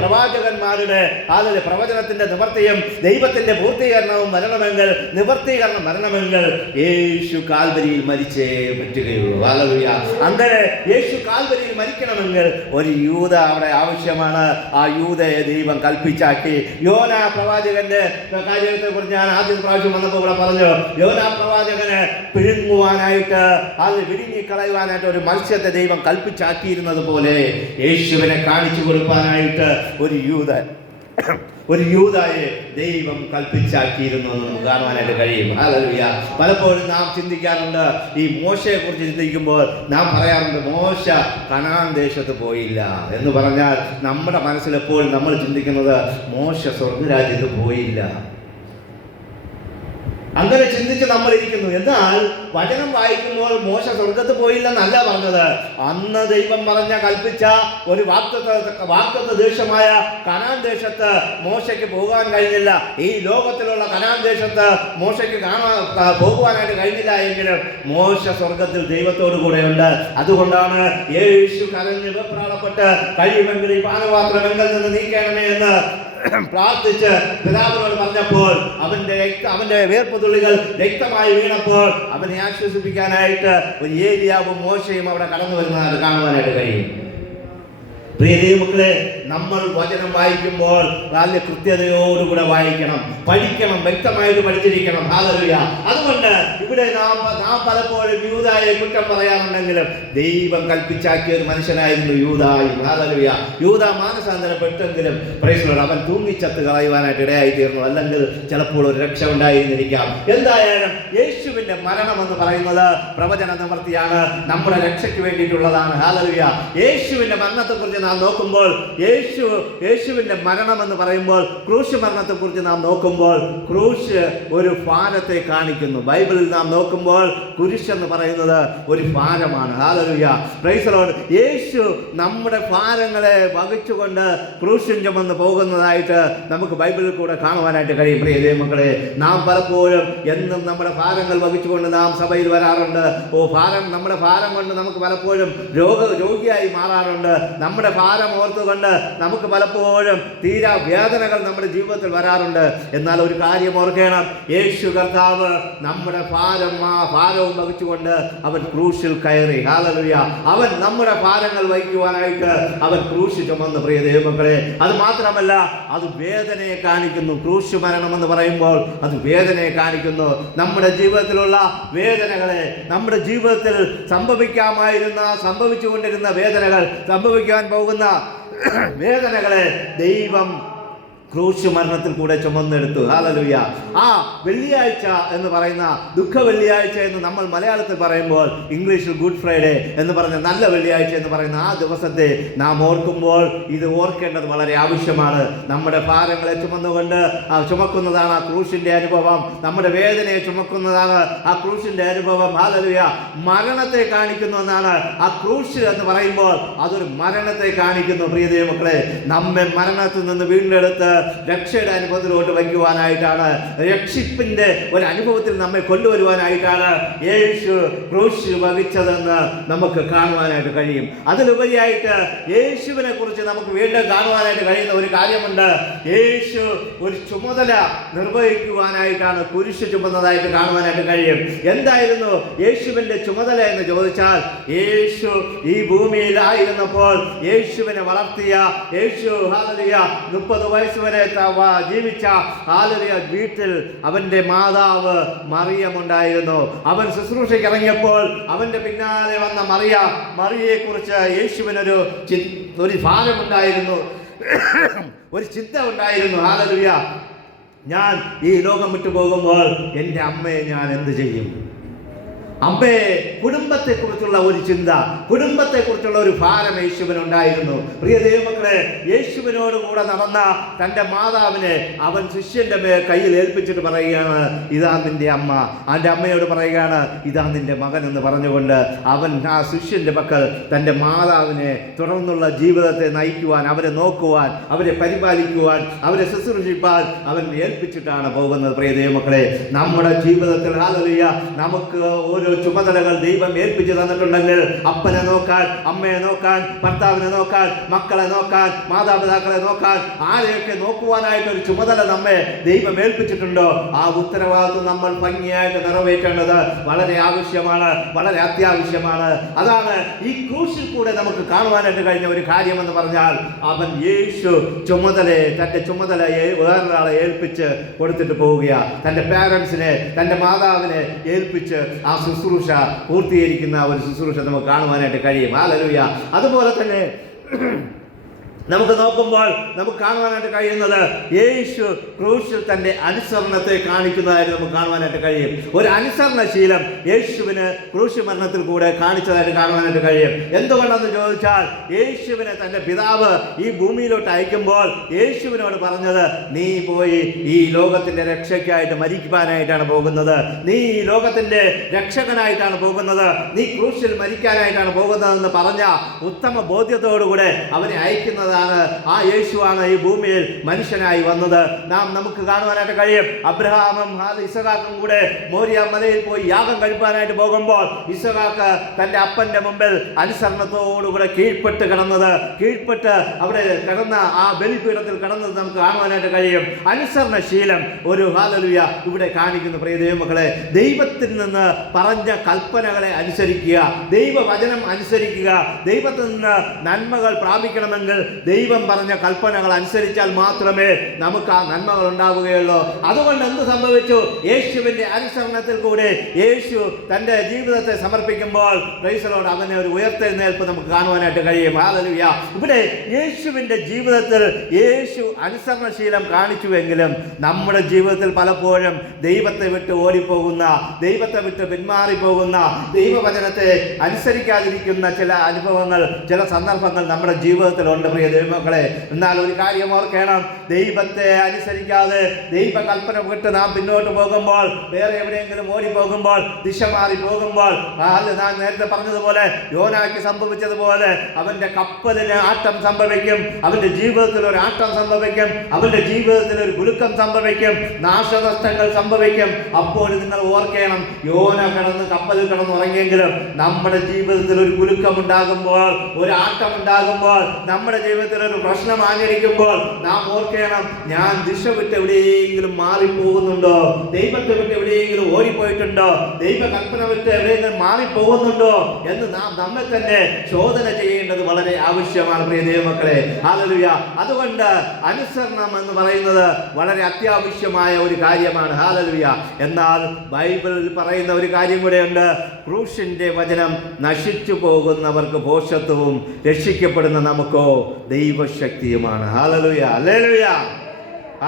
പ്രവാചകന്മാരുടെ പ്രവചനത്തിന്റെ നിവർത്തിയും ദൈവത്തിന്റെ പൂർത്തീകരണവും വരണമെങ്കിൽ, നിവർത്തീകരണം വരണമെങ്കിൽ യേശു കാൽവരിയിൽ മരിച്ചേ പറ്റുകയുള്ളൂ. ഹല്ലേലൂയ. അങ്ങനെ യേശു കാൽവരിയിൽ മരിക്കണമെങ്കിൽ ഒരു യൂദ അവിടെ ആവശ്യമാണ്. ആ യൂദയെ ദൈവം കൽപ്പിച്ചാക്കി. യോന പ്രവാചകന്റെ കാര്യത്തെ കുറിച്ച് ഞാൻ ആദ്യ പ്രാവശ്യം വന്നപ്പോൾ ഇവിടെ പറഞ്ഞു, യോന പ്രവാചകനെ പിഴുങ്ങുവാനായിട്ട്, അത് വിഴുങ്ങിക്കളയുവാനായിട്ട് ഒരു മത്സ്യത്തെ ദൈവം കൽപ്പിച്ചാക്കിയിരുന്നത് പോലെ യേശുവിനെ കാണിച്ചു കൊടുക്കാനായിട്ട് ഒരു യൂദായെ ദൈവം കൽപ്പിച്ചാക്കിയിരുന്നു എന്ന് നമുക്ക് കാണുവാനായിട്ട് കഴിയും. ഹല്ലേലൂയ. പലപ്പോഴും നാം ചിന്തിക്കാറുണ്ട്, ഈ മോശയെ കുറിച്ച് ചിന്തിക്കുമ്പോൾ നാം പറയാറുണ്ട്, മോശ കനാൻ ദേശത്ത് പോയില്ല എന്ന് പറഞ്ഞാൽ നമ്മുടെ മനസ്സിലെപ്പോഴും നമ്മൾ ചിന്തിക്കുന്നത് മോശ സ്വർഗരാജ്യത്ത് പോയില്ല. അങ്ങനെ ചിന്തിച്ച് നമ്മൾ ഇരിക്കുന്നു. എന്നാൽ വചനം വായിക്കുമ്പോൾ മോശ സ്വർഗത്ത് പോയില്ലെന്നല്ല പറഞ്ഞത്. അന്ന് ദൈവം കൽപ്പിച്ച ഒരു വാഗ്ദത്ത ദേശമായ കനാൻ ദേശത്ത് മോശയ്ക്ക് പോകാൻ കഴിഞ്ഞില്ല. ഈ ലോകത്തിലുള്ള കനാൻ ദേശത്ത് മോശയ്ക്ക് പോകുവാനായിട്ട് കഴിഞ്ഞില്ല എങ്കിലും മോശ സ്വർഗത്തിൽ ദൈവത്തോടു കൂടെയുണ്ട്. അതുകൊണ്ടാണ് യേശു കരഞ്ഞ് വെപ്രാളപ്പെട്ട് കഴിയുമെങ്കിൽ ഈ പാനപാത്രം എങ്കിൽ നിന്ന് നീക്കണമേ എന്ന് പ്രാർത്ഥിച്ച് പിതാവിനോട് പറഞ്ഞപ്പോൾ അവന്റെ വേർപ്പ് തുള്ളികൾ രക്തമായി വീണപ്പോൾ അവനെ ആശ്വസിപ്പിക്കാനായിട്ട് ഒരു ഏലിയാവും മോശയും അവിടെ കടന്നു വരുന്നതായിട്ട് കാണുവാനായിട്ട് കഴിയും. പ്രിയ ദൈവമക്കളെ, നമ്മൾ വചനം വായിക്കുമ്പോൾ നല്ല കൃത്യതയോടുകൂടെ വായിക്കണം, പഠിക്കണം, വ്യക്തമായിട്ട് പഠിച്ചിരിക്കണം. ഹല്ലേലൂയ. അതുകൊണ്ട് ഇവിടെ നാം പലപ്പോഴും യൂദായെ കുറ്റം പറയാറുണ്ടെങ്കിലും ദൈവം കൽപ്പിച്ചാക്കിയ ഒരു മനുഷ്യനായിരുന്നു യൂദായും. ഹല്ലേലൂയ. യൂദാ മാനസാന്തരപ്പെട്ടെങ്കിലും അവൻ തൂങ്ങിച്ചത്ത് കളയുവാനായിട്ട് ഇടയായി തീർന്നു. അല്ലെങ്കിൽ ചിലപ്പോൾ ഒരു രക്ഷ ഉണ്ടായിരുന്നിരിക്കാം. എന്തായാലും യേശുവിന്റെ മരണം എന്ന് പറയുന്നത് പ്രവചന നിവർത്തിയാണ്, നമ്മുടെ രക്ഷയ്ക്ക് വേണ്ടിയിട്ടുള്ളതാണ്. ഹല്ലേലൂയ. യേശുവിന്റെ മരണത്തെക്കുറിച്ച് നാം നോക്കുമ്പോൾ, യേശുവിന്റെ മരണം എന്ന് പറയുമ്പോൾ, ക്രൂശ് മരണത്തെ കുറിച്ച് നാം നോക്കുമ്പോൾ, ക്രൂശ് ഒരു ഭാരത്തെ കാണിക്കുന്നു. ബൈബിളിൽ നാം നോക്കുമ്പോൾ കുരിശ് എന്ന് പറയുന്നത് ഒരു ഭാരമാണ്. Hallelujah. Praise the Lord. Yesu നമ്മുടെ ഭാരങ്ങളെ വഹിച്ചുകൊണ്ട് ക്രൂശിൻ ചുമന്ന് പോകുന്നതായിട്ട് നമുക്ക് ബൈബിളിൽ കൂടെ കാണുവാനായിട്ട് കഴിയും. പ്രിയ ദൈവമക്കളെ, നാം പലപ്പോഴും എന്നും നമ്മുടെ ഭാരങ്ങൾ വഹിച്ചുകൊണ്ട് നാം സഭയിൽ വരാറുണ്ട്. നമ്മുടെ ഭാരം കൊണ്ട് നമുക്ക് പലപ്പോഴും രോഗിയായി മാറാറുണ്ട്. നമ്മുടെ ഭാരം ഓർത്തുകൊണ്ട് നമുക്ക് പലപ്പോഴും തീരാ വേദനകൾ നമ്മുടെ ജീവിതത്തിൽ വരാറുണ്ട്. എന്നാൽ ഒരു കാര്യം ഓർക്കണം, യേശു കർത്താവ് നമ്മുടെ ഭാരവും വഹിച്ചുകൊണ്ട് അവൻ ക്രൂശിൽ കയറി. ഹല്ലേലൂയ. അവൻ നമ്മുടെ ഭാരങ്ങൾ വഹിക്കുവാനായിട്ട് അവൻ ക്രൂശ് ചുമന്ന്. പ്രിയ ദൈവമക്കളെ, അത് മാത്രമല്ല, അത് വേദനയെ കാണിക്കുന്നു. ക്രൂശ് മരണം എന്ന് പറയുമ്പോൾ അത് വേദനയെ കാണിക്കുന്നു. നമ്മുടെ ജീവിതത്തിലുള്ള വേദനകളെ, നമ്മുടെ ജീവിതത്തിൽ സംഭവിച്ചുകൊണ്ടിരുന്ന വേദനകൾ, സംഭവിക്കാൻ പോകുന്ന വേദനകളെ ദൈവം ക്രൂശ് മരണത്തിൽ കൂടെ ചുമന്നെടുത്തു. ഹല്ലേലൂയ. ആ വെള്ളിയാഴ്ച എന്ന് പറയുന്ന ദുഃഖ വെള്ളിയാഴ്ച എന്ന് നമ്മൾ മലയാളത്തിൽ പറയുമ്പോൾ ഇംഗ്ലീഷിൽ ഗുഡ് ഫ്രൈഡേ എന്ന് പറഞ്ഞ നല്ല വെള്ളിയാഴ്ച എന്ന് പറയുന്ന ആ ദിവസത്തെ നാം ഓർക്കുമ്പോൾ ഇത് ഓർക്കേണ്ടത് വളരെ ആവശ്യമാണ്. നമ്മുടെ ഭാരങ്ങളെ ചുമക്കുന്നതാണ് ആ ക്രൂശിന്റെ അനുഭവം. നമ്മുടെ വേദനയെ ചുമക്കുന്നതാണ് ആ ക്രൂശിന്റെ അനുഭവം. ഹല്ലേലൂയ. മരണത്തെ കാണിക്കുന്നു എന്നാണ് ആ ക്രൂശ് എന്ന് പറയുമ്പോൾ. അതൊരു മരണത്തെ കാണിക്കുന്നു. പ്രിയ ദൈവമക്കളെ, നമ്മെ മരണത്തിൽ നിന്ന് വീണ്ടെടുത്ത് രക്ഷയുടെ അനുഭവത്തിലോട്ട് വയ്ക്കുവാനായിട്ടാണ്, രക്ഷിപ്പിന്റെ ഒരു അനുഭവത്തിൽ നമ്മെ കൊണ്ടുവരുവാനായിട്ടാണ് യേശു ക്രൂശ് വഹിച്ചതെന്ന് നമുക്ക് കാണുവാനായിട്ട് കഴിയും. അതിലുപരിയായിട്ട് യേശുവിനെ കുറിച്ച് നമുക്ക് വീണ്ടും കാണുവാനായിട്ട് കഴിയുന്ന ഒരു കാര്യമുണ്ട്. യേശു ഒരു ചുമതല നിർവഹിക്കുവാനായിട്ടാണ് കുരിശ് ചുമന്നതായിട്ട് കാണുവാനായിട്ട് കഴിയും. എന്തായിരുന്നു യേശുവിന്റെ ചുമതല എന്ന് ചോദിച്ചാൽ, യേശു ഈ ഭൂമിയിലായിരുന്നപ്പോൾ യേശുവിനെ വളർത്തിയ യേശു 30 വയസ്സ് വരെ ജീവിച്ച വീട്ടിൽ അവന്റെ മാതാവ് മറിയമുണ്ടായിരുന്നു. അവൻ ശുശ്രൂഷയ്ക്ക് ഇറങ്ങിയപ്പോൾ അവന്റെ പിന്നാലെ വന്ന മറിയയെ കുറിച്ച് യേശുവിനൊരു ഭാരമുണ്ടായിരുന്നു. ഒരു ചിന്ത ഉണ്ടായിരുന്നു. ഹല്ലേലൂയ, ഞാൻ ഈ ലോകം വിട്ടു പോകുമ്പോൾ എൻ്റെ അമ്മയെ ഞാൻ എന്ത് ചെയ്യും? അമ്മയെ, കുടുംബത്തെക്കുറിച്ചുള്ള ഒരു ചിന്ത, കുടുംബത്തെക്കുറിച്ചുള്ള ഒരു ഭാരം യേശുവിനുണ്ടായിരുന്നു. പ്രിയ ദൈവമക്കളെ, യേശുവിനോട് കൂടെ നടന്ന തൻ്റെ മാതാവിനെ അവൻ ശിഷ്യന്റെ കയ്യിൽ ഏൽപ്പിച്ചിട്ട് പറയുകയാണ്, ഇതാ നിന്റെ അമ്മ. അവൻ്റെ അമ്മയോട് പറയുകയാണ്, ഇതാ നിന്റെ മകൻ എന്ന് പറഞ്ഞുകൊണ്ട് അവൻ ആ ശിഷ്യന്റെ പക്കൽ തൻ്റെ മാതാവിനെ തുടർന്നുള്ള ജീവിതത്തെ നയിക്കുവാൻ, അവരെ നോക്കുവാൻ, അവരെ പരിപാലിക്കുവാൻ, അവരെ ശുശ്രൂഷിപ്പാൻ അവൻ ഏൽപ്പിച്ചിട്ടാണ് പോകുന്നത്. പ്രിയ ദൈവമക്കളെ, നമ്മുടെ ജീവിതത്തിൽ ഹല്ലേലൂയ നമുക്ക് ഓരോ ചുമതലകൾ ദൈവം ഏൽപ്പിച്ചു തന്നിട്ടുണ്ടെങ്കിൽ അപ്പനെ നോക്കാൻ, അമ്മയെ നോക്കാൻ, ഭർത്താവിനെ നോക്കാൻ, മക്കളെ നോക്കാൻ, മാതാപിതാക്കളെ നോക്കാൻ, ആരെയൊക്കെ നോക്കുവാനായിട്ട് ഒരു ചുമതല നമ്മെ ദൈവം ഏൽപ്പിച്ചിട്ടുണ്ടോ, ആ ഉത്തരവാദിത്വം നമ്മൾ ഭംഗിയായിട്ട് നിറവേറ്റേണ്ടത് വളരെ ആവശ്യമാണ്, വളരെ അത്യാവശ്യമാണ്. അതാണ് ഈ ക്രൂശിൽ കൂടെ നമുക്ക് കാണുവാനായിട്ട് കഴിഞ്ഞ ഒരു കാര്യമെന്ന് പറഞ്ഞാൽ, അവൻ യേശു തൻ്റെ ചുമതലയെ വേറൊരാളെ ഏൽപ്പിച്ച് കൊടുത്തിട്ട് പോവുകയാണ്. തൻ്റെ പാരൻസിനെ, തൻ്റെ മാതാവിനെ ഏൽപ്പിച്ച് ആ ശുശ്രൂഷ പൂർത്തീകരിക്കുന്ന ഒരു ശുശ്രൂഷ നമുക്ക് കാണുവാനായിട്ട് കഴിയും. ഹല്ലേലൂയ. അതുപോലെ തന്നെ നമുക്ക് നോക്കുമ്പോൾ നമുക്ക് കാണുവാനായിട്ട് കഴിയുന്നത് യേശു ക്രൂശിൽ തൻ്റെ അനുസരണത്തെ കാണിക്കുന്നതായിട്ട് നമുക്ക് കാണുവാനായിട്ട് കഴിയും. ഒരു അനുസരണശീലം യേശുവിന് ക്രൂശ് മരണത്തിൽ കൂടെ കാണിച്ചതായിട്ട് കാണുവാനായിട്ട് കഴിയും. എന്തുകൊണ്ടെന്ന് ചോദിച്ചാൽ, യേശുവിനെ തൻ്റെ പിതാവ് ഈ ഭൂമിയിലോട്ട് അയക്കുമ്പോൾ യേശുവിനോട് പറഞ്ഞത്, നീ പോയി ഈ ലോകത്തിൻ്റെ രക്ഷയ്ക്കായിട്ട് മരിക്കാനായിട്ടാണ് പോകുന്നത്, നീ ഈ ലോകത്തിൻ്റെ രക്ഷകനായിട്ടാണ് പോകുന്നത്, നീ ക്രൂശിൽ മരിക്കാനായിട്ടാണ് പോകുന്നതെന്ന് പറഞ്ഞ ഉത്തമ ബോധ്യത്തോടുകൂടെ അവനെ അയക്കുന്നതാണ്. ആ യേശുവാണ് ഈ ഭൂമിയിൽ മനുഷ്യനായി വന്നത്. നമുക്ക് കാണുവാനായിട്ട് കഴിയും. അബ്രഹാമും ഇസഹാക്കും കൂടെ മോരിയ മലയിൽ പോയി യാഗം കഴിപ്പാനായിട്ട് പോകുമ്പോൾ ഇസഹാക്ക് തൻ്റെ അപ്പന്റെ മുമ്പിൽ അനുസരണത്തോടുകൂടെ കീഴ്പ്പെട്ട് അവിടെ കിടന്ന ആ ബലിപീഠത്തിൽ കിടന്നത് നമുക്ക് കാണുവാനായിട്ട് കഴിയും. അനുസരണശീലം ഒരു ഹല്ലേലൂയ ഇവിടെ കാണിക്കുന്നു. പ്രിയ ദൈവമക്കളെ, ദൈവത്തിൽ നിന്ന് പറഞ്ഞ കൽപ്പനകളെ അനുസരിക്കുക, ദൈവവചനം അനുസരിക്കുക. ദൈവത്തിൽ നിന്ന് നന്മകൾ പ്രാപിക്കണമെങ്കിൽ ദൈവം പറഞ്ഞ കൽപ്പനകൾ അനുസരിച്ചാൽ മാത്രമേ നമുക്ക് ആ നന്മകൾ ഉണ്ടാവുകയുള്ളൂ. അതുകൊണ്ട് എന്ത് സംഭവിച്ചു? യേശുവിന്റെ അനുസരണത്തിൽ കൂടെ യേശു തൻ്റെ ജീവിതത്തെ സമർപ്പിക്കുമ്പോൾ അവനെ ഒരു ഉയർത്തെഴുന്നേൽപ്പ് നമുക്ക് കാണുവാനായിട്ട് കഴിയും. ഹല്ലേലൂയ. ഇവിടെ യേശുവിന്റെ ജീവിതത്തിൽ യേശു അനുസരണശീലം കാണിച്ചുവെങ്കിലും നമ്മുടെ ജീവിതത്തിൽ പലപ്പോഴും ദൈവത്തെ വിട്ട് ഓടിപ്പോകുന്ന, ദൈവത്തെ വിട്ട് പിന്മാറിപ്പോകുന്ന, ദൈവവചനത്തെ അനുസരിക്കാതിരിക്കുന്ന ചില അനുഭവങ്ങൾ, ചില സന്ദർഭങ്ങൾ നമ്മുടെ ജീവിതത്തിലുണ്ട്. പ്രിയ ദൈവമക്കളെ, എന്നാൽ ഒരു കാര്യം ഓർക്കണം, ദൈവത്തെ അനുസരിക്കാതെ ദൈവകൽപ്പന വിട്ട് നാം പിന്നോട്ട് പോകുമ്പോൾ, വേറെ എവിടെയെങ്കിലും ഓടിപ്പോകുമ്പോൾ, ദിശ മാറി പോകുമ്പോൾ, ഞാൻ നേരത്തെ പറഞ്ഞതുപോലെ യോനായ്ക്ക് സംഭവിച്ചതുപോലെ അവന്റെ കപ്പലിന് ആട്ടം സംഭവിക്കും, അവന്റെ ജീവിതത്തിൽ ഒരു ആട്ടം സംഭവിക്കും, അവന്റെ ജീവിതത്തിൽ ഒരു കുലുക്കം സംഭവിക്കും, നാശനഷ്ടങ്ങൾ സംഭവിക്കും. അപ്പോൾ നിങ്ങൾ ഓർക്കണം, യോന കപ്പലിൽ കിടന്നുറങ്ങിയെങ്കിലും നമ്മുടെ ജീവിതത്തിൽ ഒരു കുലുക്കം ഉണ്ടാകുമ്പോൾ, ഒരു ആട്ടം ഉണ്ടാകുമ്പോൾ, നമ്മുടെ ജീവിതത്തിൽ ഒരു പ്രശ്നം ആഞ്ഞടിക്കുമ്പോൾ നാം ഓർക്കണം, ഞാൻ ദിശ വിട്ട് എവിടെയെങ്കിലും മാറിപ്പോകുന്നുണ്ടോ, ദൈവത്തെ വിട്ട് എവിടെയെങ്കിലും ഓടിപ്പോയിട്ടുണ്ടോ, ദൈവകൽപ്പന വിട്ട് എവിടെയെങ്കിലും മാറിപ്പോകുന്നുണ്ടോ എന്ന് നാം നമ്മെ തന്നെ ശോധന ചെയ്യേണ്ടത് വളരെ ആവശ്യമാണ്. പ്രിയ ദൈവമക്കളെ, ഹല്ലേലൂയ. അതുകൊണ്ട് അനുസരണം എന്ന് പറയുന്നത് വളരെ അത്യാവശ്യമായ ഒരു കാര്യമാണ്. ഹല്ലേലൂയ. എന്നാൽ ബൈബിളിൽ പറയുന്ന ഒരു കാര്യം കൂടെയുണ്ട്, ക്രൂശിന്റെ വചനം നശിച്ചു പോകുന്നവർക്ക് ഭോഷത്വവും രക്ഷിക്കപ്പെടുന്ന നമുക്കോ ദൈവശക്തിയുമാണ്. Hallelujah, hallelujah,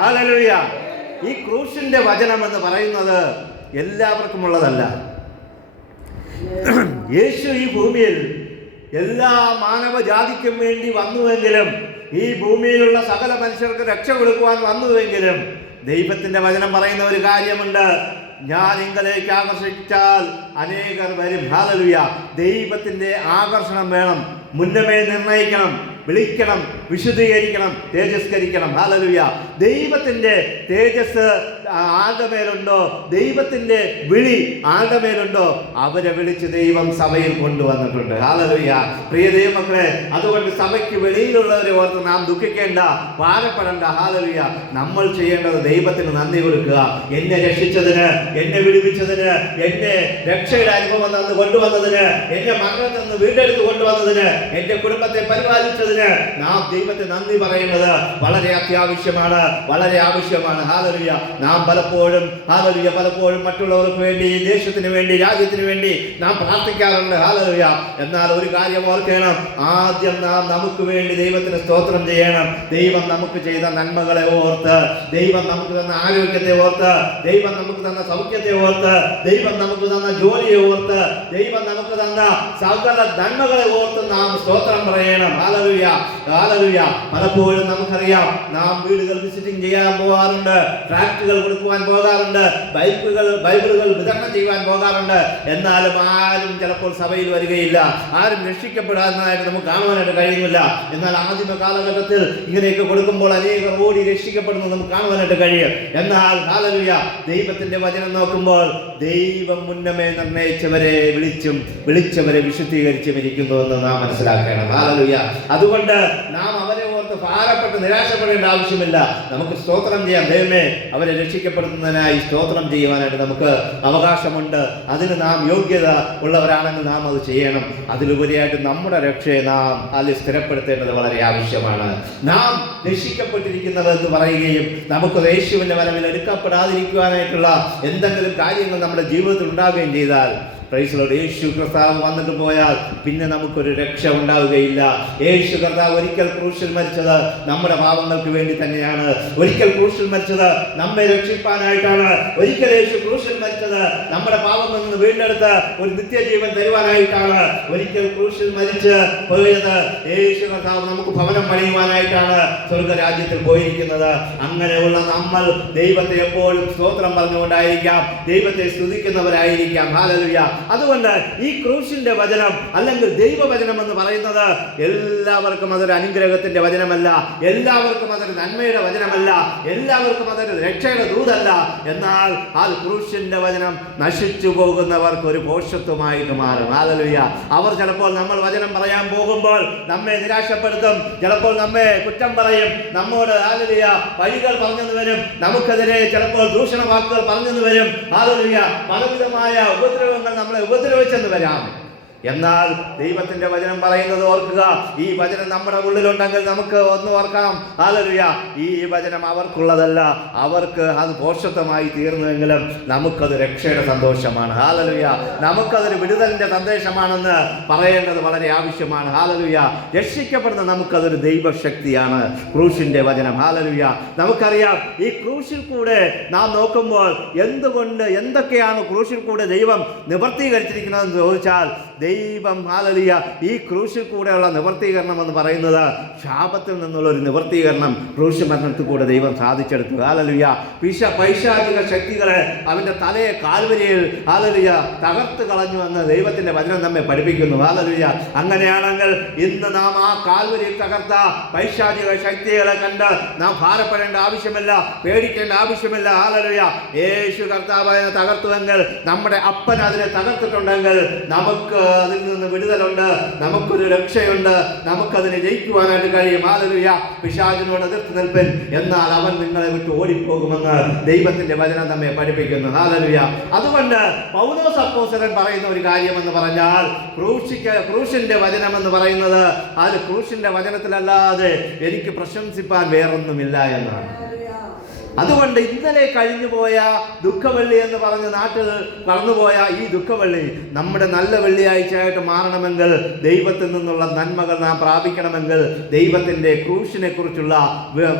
hallelujah. ഈ ക്രൂശിന്റെ വചനം എന്ന് പറയുന്നത് എല്ലാവർക്കും ഉള്ളതല്ല. യേശു ഈ ഭൂമിയിൽ എല്ലാ മാനവജാതിക്കും വേണ്ടി വന്നുവെങ്കിലും, ഈ ഭൂമിയിലുള്ള സകല മനുഷ്യർക്ക് രക്ഷ കൊടുക്കുവാൻ വന്നുവെങ്കിലും, ദൈവത്തിന്റെ വചനം പറയുന്ന ഒരു കാര്യമുണ്ട്, ഞാൻ നിങ്ങളിലേക്ക് ആകർഷിച്ചാൽ അനേകർ വരും. ഹല്ലേലൂയ. ദൈവത്തിന്റെ ആകർഷണം വേണം, മുന്നമേ നിർണയിക്കണം, വിളിക്കണം, വിശുദ്ധീകരിക്കണം, തേജസ്കരിക്കണം. ഹല്ലേലൂയ. ദൈവത്തിന്റെ തേജസ് ആരുടെ മേലുണ്ടോ, ദൈവത്തിന്റെ വിളി ആരുടെ മേലുണ്ടോ, അവരെ വിളിച്ച് ദൈവം സഭയിൽ കൊണ്ടുവന്നിട്ടുണ്ട്. ഹല്ലേലൂയ. പ്രിയ ദൈവമക്കളെ, അതുകൊണ്ട് സഭയ്ക്ക് വെളിയിലുള്ളവരെ ഓർത്ത് നാം ദുഃഖിക്കേണ്ട, ഭാരപ്പെടേണ്ട. ഹല്ലേലൂയ. നമ്മൾ ചെയ്യേണ്ടത് ദൈവത്തിന് നന്ദി കൊടുക്കുക. എന്നെ രക്ഷിച്ചതിന്, എന്നെ വിടുവിച്ചതിന്, എന്നെ രക്ഷയുടെ അനുഭവം തന്ന് കൊണ്ടുവന്നതിന്, എന്നെ മരണത്തിൽ നിന്ന് വീണ്ടെടുത്ത് കൊണ്ടുവന്നതിന്, എന്റെ കുടുംബത്തെ പരിപാലിച്ചതിന് നാം ദൈവത്തെ നന്ദി പറയുന്നത് വളരെ അത്യാവശ്യമാണ്, വളരെ ആവശ്യമാണ്. ഹല്ലേലൂയ. നാം പലപ്പോഴും മറ്റുള്ളവർക്ക് വേണ്ടി, ദേശത്തിന് വേണ്ടി, രാജ്യത്തിന് വേണ്ടി നാം പ്രാർത്ഥിക്കാറുണ്ട്. ഹല്ലേലൂയ. എന്നാൽ ഒരു കാര്യം ഓർക്കണം, ആദ്യം നാം നമുക്ക് വേണ്ടി ദൈവത്തിന് സ്തോത്രം ചെയ്യണം. ദൈവം നമുക്ക് ചെയ്ത നന്മകളെ ഓർത്ത്, ദൈവം നമുക്ക് തന്ന ആരോഗ്യത്തെ ഓർത്ത്, ദൈവം നമുക്ക് തന്ന സൗഖ്യത്തെ ഓർത്ത്, ദൈവം നമുക്ക് തന്ന ജോലിയെ ഓർത്ത്, ദൈവം നമുക്ക് തന്ന സകല നന്മകളെ ഓർത്ത് നാം സ്തോത്രം പറയണം. Hallelujah, hallelujah. പലപ്പോഴും നമുക്കറിയാം, നാം വീടുകൾ വിസിറ്റിംഗ് ചെയ്യാൻ പോകാറുണ്ട്, ട്രാക്റ്റുകൾ കൊടുക്കുവാൻ പോകാറുണ്ട്, ബൈബിളുകൾ വിതരണം ചെയ്യുവാൻ പോകാറുണ്ട്. എന്നാലും ആരും ചിലപ്പോൾ സഭയിൽ വരികയില്ല, ആരും രക്ഷിക്കപ്പെടാനായിട്ട് നമുക്ക് കാണുവാനായിട്ട് കഴിയുന്നില്ല. എന്നാൽ ആദിമ കാലഘട്ടത്തിൽ ഇങ്ങനെയൊക്കെ കൊടുക്കുമ്പോൾ അനേകം ഓടി രക്ഷിക്കപ്പെടുന്നു നമുക്ക് കാണുവാനായിട്ട് കഴിയും. എന്നാൽ ഹല്ലേലൂയ, ദൈവത്തിന്റെ വചനം നോക്കുമ്പോൾ ദൈവം മുന്നമേ നിർണയിച്ചവരെ വിളിച്ചവരെ വിശുദ്ധീകരിച്ചും ഇരിക്കുന്നു എന്ന് നാം മനസ്സിലാക്കണം. ഹല്ലേലൂയ. അതുകൊണ്ട് നാം അവരെ ഓർത്ത് ഭാരപ്പെട്ട് നിരാശപ്പെടേണ്ട ആവശ്യമില്ല. നമുക്ക് സ്തോത്രം ചെയ്യാം. ദൈവമേ, അവരെ രക്ഷിക്കപ്പെടുന്നതിനായി സ്തോത്രം ചെയ്യുവാനായിട്ട് നമുക്ക് അവകാശമുണ്ട്. അതിന് നാം യോഗ്യത ഉള്ളവരാണെങ്കിൽ നാം അത് ചെയ്യണം. അതിലുപരിയായിട്ട് നമ്മുടെ രക്ഷയെ നാം അതിൽ സ്ഥിരപ്പെടുത്തേണ്ടത് വളരെ ആവശ്യമാണ്. നാം രക്ഷിക്കപ്പെട്ടിരിക്കുന്നത് എന്ന് പറയുകയും നമുക്ക് യേശുവിന്റെ വരവിൽ എടുക്കപ്പെടാതിരിക്കുവാനായിട്ടുള്ള എന്തെങ്കിലും കാര്യങ്ങൾ നമ്മുടെ ജീവിതത്തിൽ ഉണ്ടാവുകയും ചെയ്താൽ, പ്രൈസ് ലോർഡ്, യേശു കർത്താവ് വന്നിട്ട് പോയാൽ പിന്നെ നമുക്കൊരു രക്ഷ ഉണ്ടാവുകയില്ല. യേശു കർത്താവ് ഒരിക്കൽ ക്രൂശിൽ മരിച്ചത് നമ്മുടെ പാപങ്ങൾക്ക് വേണ്ടി തന്നെയാണ്. ഒരിക്കൽ ക്രൂശിൽ മരിച്ചത് നമ്മെ രക്ഷിപ്പാനായിട്ടാണ്. ഒരിക്കൽ യേശു ക്രൂശിൽ മരിച്ചത് നമ്മുടെ പാപങ്ങളിൽ നിന്ന് വീണ്ടെടുത്ത് ഒരു നിത്യജീവൻ തരുവാനായിട്ടാണ്. ഒരിക്കൽ ക്രൂശിൽ മരിച്ച് പോയത് യേശു കർത്താവ് നമുക്ക് ഭവനം പണിയുവാനായിട്ടാണ് സ്വർഗരാജ്യത്തിൽ പോയിരിക്കുന്നത്. അങ്ങനെയുള്ള നമ്മൾ ദൈവത്തെ എപ്പോഴും സ്തോത്രം പറഞ്ഞുകൊണ്ടായിരിക്കാം, ദൈവത്തെ സ്തുതിക്കുന്നവരായിരിക്കാം. ഹല്ലേലൂയ. അതുകൊണ്ട് ഈ ക്രൂശിന്റെ വചനം അല്ലെങ്കിൽ ദൈവവചനം എന്ന് പറയുന്നത് എല്ലാവർക്കും അതൊരു അനുഗ്രഹത്തിന്റെ വചനമല്ല, എല്ലാവർക്കും അതൊരു നന്മയുടെ വചനമല്ല, എല്ലാവർക്കും അതൊരു രക്ഷയുടെ ദൂതല്ല. എന്നാൽ ആ ക്രൂശിന്റെ വചനം നശിച്ചു പോകുന്നവർക്ക് ഒരു ഭോഷത്വമായിട്ട് മാറും. ഹല്ലേലൂയ. അവർ ചിലപ്പോൾ നമ്മൾ വചനം പറയാൻ പോകുമ്പോൾ നമ്മെ നിരാശപ്പെടുത്തും, ചിലപ്പോൾ നമ്മെ കുറ്റം പറയും, നമ്മോട് ഹല്ലേലൂയ വഴികൾ പറഞ്ഞെന്ന് വരും, നമുക്കെതിരെ ചിലപ്പോൾ ദൂഷണ വാക്കുകൾ പറഞ്ഞെന്ന് വരും. ഹല്ലേലൂയ. പലവിധമായ ഉപദ്രവങ്ങൾ നമ്മളെ ഉപദ്രവിച്ചെന്ന് വരാം. എന്നാൽ ദൈവത്തിന്റെ വചനം പറയുന്നത് ഓർക്കുക, ഈ വചനം നമ്മുടെ ഉള്ളിലുണ്ടെങ്കിൽ നമുക്ക് ഒന്ന് ഓർക്കാം, ഹല്ലേലൂയ, ഈ വചനം അവർക്കുള്ളതല്ല, അവർക്ക് അത് ഭോഷത്വമായി തീർന്നുവെങ്കിലും നമുക്കത് രക്ഷയുടെ സന്തോഷമാണ്. ഹല്ലേലൂയ. നമുക്കതൊരു വിടുതലിന്റെ സന്ദേശമാണെന്ന് പറയേണ്ടത് വളരെ ആവശ്യമാണ്. ഹല്ലേലൂയ. രക്ഷിക്കപ്പെടുന്ന നമുക്കതൊരു ദൈവശക്തിയാണ് ക്രൂശിന്റെ വചനം. ഹല്ലേലൂയ. നമുക്കറിയാം, ഈ ക്രൂശിൽ കൂടെ നാം നോക്കുമ്പോൾ എന്തൊക്കെയാണ് ക്രൂശിൽ കൂടെ ദൈവം നിവർത്തീകരിച്ചിരിക്കുന്നതെന്ന് ചോദിച്ചാൽ, ദൈവം ഹല്ലേലൂയ ഈ ക്രൂശിൽ കൂടെയുള്ള നിവർത്തീകരണം എന്ന് പറയുന്നത് ശാപത്തിൽ നിന്നുള്ള ഒരു നിവർത്തീകരണം ക്രൂശ് മരണത്തിൽ കൂടെ ദൈവം സാധിച്ചെടുത്തു. ഹല്ലേലൂയ. പൈശാചിക ശക്തികളെ അവന്റെ തലയെ കാൽവരിയിൽ ഹല്ലേലൂയ തകർത്ത് കളഞ്ഞു എന്ന് ദൈവത്തിന്റെ വചനം നമ്മെ പഠിപ്പിക്കുന്നു. ഹല്ലേലൂയ. അങ്ങനെയാണെങ്കിൽ ഇന്ന് നാം ആ കാൽവരിയിൽ തകർത്ത പൈശാചിക ശക്തികളെ കണ്ട് നാം ഭാരപ്പെടേണ്ട ആവശ്യമില്ല, പേടിക്കേണ്ട ആവശ്യമില്ല. ഹല്ലേലൂയ. യേശു കർത്താവിനെ തകർത്തുവെങ്കിൽ, നമ്മുടെ അപ്പൻ അതിനെ തകർത്തിട്ടുണ്ടെങ്കിൽ നമുക്ക് അതിൽ നിന്ന് വിടുതലുണ്ട്, നമുക്കൊരു രക്ഷയുണ്ട്, നമുക്കതിനെ ജയിക്കുവാനായിട്ട് കഴിയും. ഹല്ലേലൂയ. പിശാചിനോട് എതിർത്ത് നിൽപ്പൻ, എന്നാൽ അവൻ നിങ്ങളെ വിട്ട് ഓടിപ്പോകുമെന്ന് ദൈവത്തിന്റെ വചനം നമ്മെ പഠിപ്പിക്കുന്നു. ഹല്ലേലൂയ. അതുകൊണ്ട് പൗലോസ് അപ്പോസ്തലൻ പറയുന്ന ഒരു കാര്യം എന്ന് പറഞ്ഞാൽ, ക്രൂശിന്റെ വചനം എന്ന് പറയുന്നത് അത് ക്രൂശിന്റെ വചനത്തിലല്ലാതെ എനിക്ക് പ്രശംസിപ്പാൻ വേറൊന്നുമില്ല എന്നാണ്. അതുകൊണ്ട് ഇന്നലെ കഴിഞ്ഞുപോയ ദുഃഖവെള്ളി എന്ന് പറഞ്ഞ് നാട്ടിൽ കടന്നുപോയ ഈ ദുഃഖവെള്ളി നമ്മുടെ നല്ല വെള്ളിയാഴ്ചയായിട്ട് മാറണമെങ്കിൽ, ദൈവത്തിൽ നിന്നുള്ള നന്മകൾ നാം പ്രാപിക്കണമെങ്കിൽ, ദൈവത്തിൻ്റെ ക്രൂശിനെ കുറിച്ചുള്ള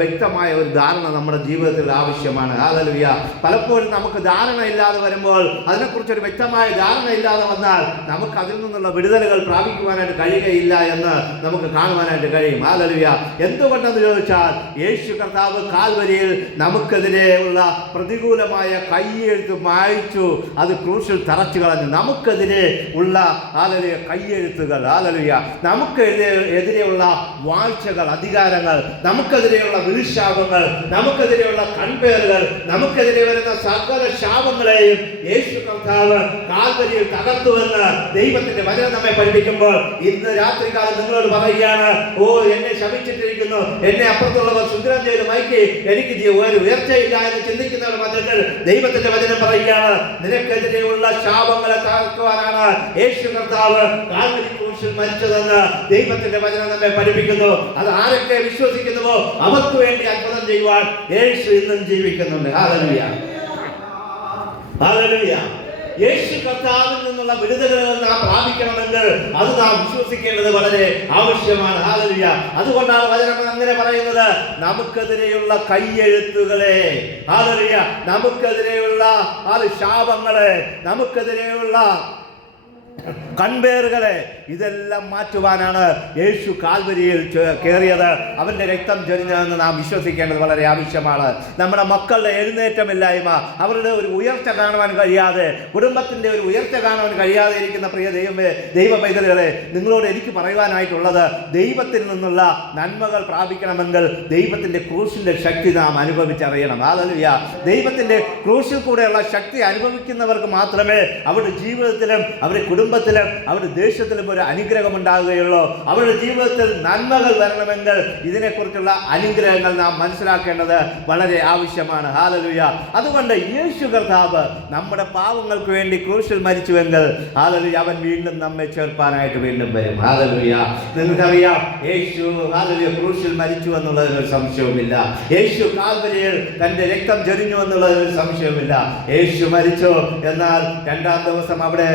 വ്യക്തമായ ഒരു ധാരണ നമ്മുടെ ജീവിതത്തിൽ ആവശ്യമാണ്. ഹല്ലേലൂയ. പലപ്പോഴും നമുക്ക് ധാരണ ഇല്ലാതെ വരുമ്പോൾ, അതിനെക്കുറിച്ചൊരു വ്യക്തമായ ധാരണ ഇല്ലാതെ വന്നാൽ നമുക്ക് അതിൽ നിന്നുള്ള വിടുതലുകൾ പ്രാപിക്കുവാനായിട്ട് കഴിയുകയില്ല എന്ന് നമുക്ക് കാണുവാനായിട്ട് കഴിയും. ഹല്ലേലൂയ. എന്തുകൊണ്ടെന്ന് ചോദിച്ചാൽ, യേശു കർത്താവ് കാൽവരിയിൽ നമുക്കെതിരെയുള്ള പ്രതികൂലമായ കയ്യെഴുത്ത് മായ്ച്ചു, അത് ക്രൂശിൽ തറച്ചു കളഞ്ഞു. നമുക്കെതിരെ ഉള്ള ഹല്ലേലൂയ കയ്യെഴുത്തുകൾ, ഹല്ലേലൂയ, നമുക്കെതിരെയുള്ള വാഴ്ചകൾ, അധികാരങ്ങൾ, നമുക്കെതിരെയുള്ള വിൽശാപങ്ങൾ, നമുക്കെതിരെയുള്ള കൺപേറുകൾ, നമുക്കെതിരെ വരുന്ന സകല ശാപങ്ങളെയും യേശു കർത്താവ് കാൽവരിയിൽ തകർത്തുവെന്ന് ദൈവത്തിന്റെ വചനം നമ്മെ പഠിപ്പിക്കുമ്പോൾ, ഇന്ന് രാത്രികാലം നിങ്ങളോട് പറയുകയാണ്, ഓ എന്നെ ശപിച്ചിട്ടിരിക്കുന്നു, എന്നെ അപ്പുറത്തുള്ളവർ ശുദ്രം ചെയ്ത് മയക്കി എനിക്ക് ഉയർച്ചയില്ല എന്ന് ചിന്തിക്കുന്നവരുടെ മധ്യത്തിൽ ദൈവത്തിന്റെ വചനം പറയുകയാണ്, നിനക്കെതിരെയുള്ള ശാപങ്ങളെ തകർക്കുവാനാണ് യേശു കർത്താവ് കാൽവരി ക്രൂശിൽ മരിച്ചതെന്ന് ദൈവത്തിന്റെ വചനം നമ്മെ പഠിപ്പിക്കുന്നു. അത് ആരൊക്കെ വിശ്വസിക്കുന്നുവോ അവർക്ക് വേണ്ടി അത്ഭുതം ചെയ്യുവാൻ യേശു ഇന്നും ജീവിക്കുന്നുണ്ട്. Hallelujah, hallelujah. യേശു കർത്താവിൽ നിന്നുള്ള വിടുതലുകൾ നാം പ്രാപിക്കണമെങ്കിൽ അത് നാം വിശ്വസിക്കേണ്ടത് വളരെ ആവശ്യമാണ്. ഹല്ലേലൂയ. അതുകൊണ്ടാണ് വചനം അങ്ങനെ പറയുന്നത്, നമുക്കെതിരെയുള്ള കയ്യെഴുത്തുകളെ, ഹല്ലേലൂയ, നമുക്കെതിരെയുള്ള ശാപങ്ങളെ, നമുക്കെതിരെയുള്ള കൺപേറുകളെ ഇതെല്ലാം മാറ്റുവാനാണ് യേശു കാൽവരിയിൽ കയറിയത്, അവന്റെ രക്തം ചൊരിഞ്ഞതെന്ന് നാം വിശ്വസിക്കേണ്ടത് വളരെ ആവശ്യമാണ്. നമ്മുടെ മക്കളുടെ എഴുന്നേറ്റമില്ലായ്മ, അവരുടെ ഒരു ഉയർച്ച കാണുവാൻ കഴിയാതെ, കുടുംബത്തിന്റെ ഒരു ഉയർച്ച കാണുവാൻ കഴിയാതെ ഇരിക്കുന്ന പ്രിയ ദൈവ പൈതലുകളെ, നിങ്ങളോട് എനിക്ക് പറയുവാനായിട്ടുള്ളത്, ദൈവത്തിൽ നിന്നുള്ള നന്മകൾ പ്രാപിക്കണമെങ്കിൽ ദൈവത്തിന്റെ ക്രൂശിന്റെ ശക്തി നാം അനുഭവിച്ചറിയണം. ഹല്ലേലൂയ. ദൈവത്തിന്റെ ക്രൂശിൽ കൂടെയുള്ള ശക്തി അനുഭവിക്കുന്നവർക്ക് മാത്രമേ അവരുടെ ജീവിതത്തിലും അവരുടെ കുടുംബത്തിലും അവരുടെ ദേശത്തിലും ഒരു അനുഗ്രഹം ഉണ്ടാകുകയുള്ളൂ. അവരുടെ ജീവിതത്തിൽ നന്മകൾ വരണമെങ്കിൽ ഇതിനെക്കുറിച്ചുള്ള അനുഗ്രഹങ്ങൾ നാം മനസ്സിലാക്കേണ്ടത് വളരെ ആവശ്യമാണ്. ഹല്ലേലൂയ. അതുകൊണ്ട് യേശു കർത്താവ് നമ്മുടെ പാവങ്ങൾക്ക് വേണ്ടി ക്രൂശിൽ മരിച്ചുവെങ്കിൽ, ഹല്ലേലൂയ, അവൻ വീണ്ടും നമ്മെ ചേർപ്പാനായിട്ട് വീണ്ടും വരും. ഹല്ലേലൂയ. നിങ്ങൾക്കറിയാം, യേശു ഹല്ലേലൂയ ക്രൂശിൽ മരിച്ചു എന്നുള്ളതിൽ ഒരു സംശയവുമില്ല. യേശു കാൽവരിയിൽ തന്റെ രക്തം ചൊരിഞ്ഞു എന്നുള്ളതിൽ ഒരു സംശയവുമില്ല. യേശു മരിച്ചു, എന്നാൽ രണ്ടാം ദിവസം അവിടെ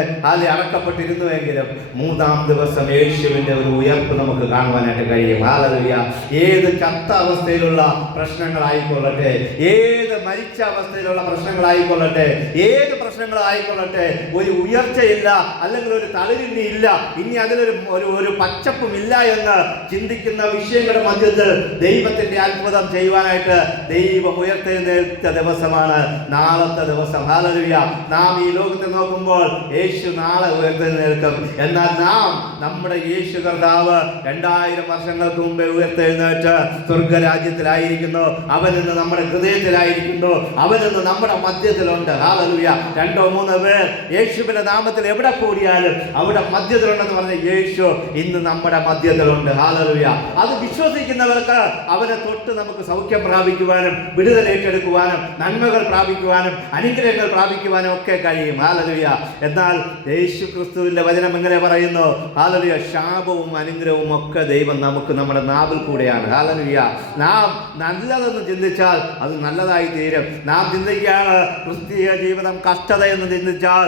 അടക്കപ്പെട്ടിരുന്നുവെങ്കിലും മൂന്നാം ദിവസം യേശുവിന്റെ ഒരു ഉയർപ്പ് നമുക്ക് കാണുവാനായിട്ട് കഴിയും. ഹല്ലേലൂയ. ഏത് ചത്ത അവസ്ഥയിലുള്ള പ്രശ്നങ്ങളായിക്കൊള്ളട്ടെ, ഏത് മരിച്ച അവസ്ഥയിലുള്ള പ്രശ്നങ്ങളായിക്കൊള്ളട്ടെ, ഏത് പ്രശ്നങ്ങളായിക്കൊള്ളട്ടെ, ഒരു ഉയർച്ചയില്ല, അല്ലെങ്കിൽ ഒരു തളിരിന്നി ഇല്ല, ഇനി അതിലൊരു ഒരു പച്ചപ്പും ഇല്ല എന്ന് ചിന്തിക്കുന്ന വിഷയങ്ങളുടെ മധ്യത്തിൽ ദൈവത്തിന്റെ അത്ഭുതം ചെയ്യുവാനായിട്ട് ദൈവം ഉയർത്തെഴുന്നേൽച്ച ദിവസമാണ് നാളത്തെ ദിവസം. ഹല്ലേലൂയ. നാം ഈ ലോകത്തെ നോക്കുമ്പോൾ യേശു നാളെ ഉയർത്തെഴുന്നേൽക്കും. എന്നാൽ നാം നമ്മുടെ യേശു കർത്താവ് 2000 വർഷങ്ങൾക്ക് മുമ്പേ ഉയർത്തെഴുന്നേറ്റ് സ്വർഗരാജ്യത്തിലായിരിക്കുന്നു. അവൻ ഇന്ന് നമ്മുടെ ഹൃദയത്തിലായിരിക്കുന്നു. അവൻ ഇന്ന് നമ്മുടെ മധ്യത്തിലുണ്ട്. ഹല്ലേലൂയ. 2-3 പേർ യേശുവിന്റെ നാമത്തിൽ എവിടെ കൂടിയാലും അവിടെ മധ്യത്തിലുണ്ടെന്ന് പറഞ്ഞ യേശു ഇന്ന് നമ്മുടെ മധ്യത്തിലുണ്ട്. ഹല്ലേലൂയ. അത് വിശ്വസിക്കുന്നവർക്ക് അവനെ തൊട്ട് നമുക്ക് സൗഖ്യം പ്രാപിക്കുവാനും വിടുതൽ ഏറ്റെടുക്കുവാനും നന്മകൾ പ്രാപിക്കുവാനും അനുഗ്രഹങ്ങൾ പ്രാപിക്കുവാനും ഒക്കെ കഴിയും. ഹല്ലേലൂയ. എന്നാൽ യേശു ക്രിസ്തുവിന്റെ വചനം എങ്ങനെ പറയുന്നു? ഹല്ലേലൂയ. ശാപവും അനുഗ്രഹവും ഒക്കെ ദൈവം നമുക്ക് നമ്മുടെ നാവിൽ കൂടെയാണ്. ഹല്ലേലൂയ. നാം നല്ലതെന്ന് ചിന്തിച്ചാൽ അത് നല്ലതായി തീരും. നാം ചിന്തിക്കുകയാണ് ക്രിസ്തീയ ജീവിതം കഷ്ടത എന്ന് ചിന്തിച്ചാൽ,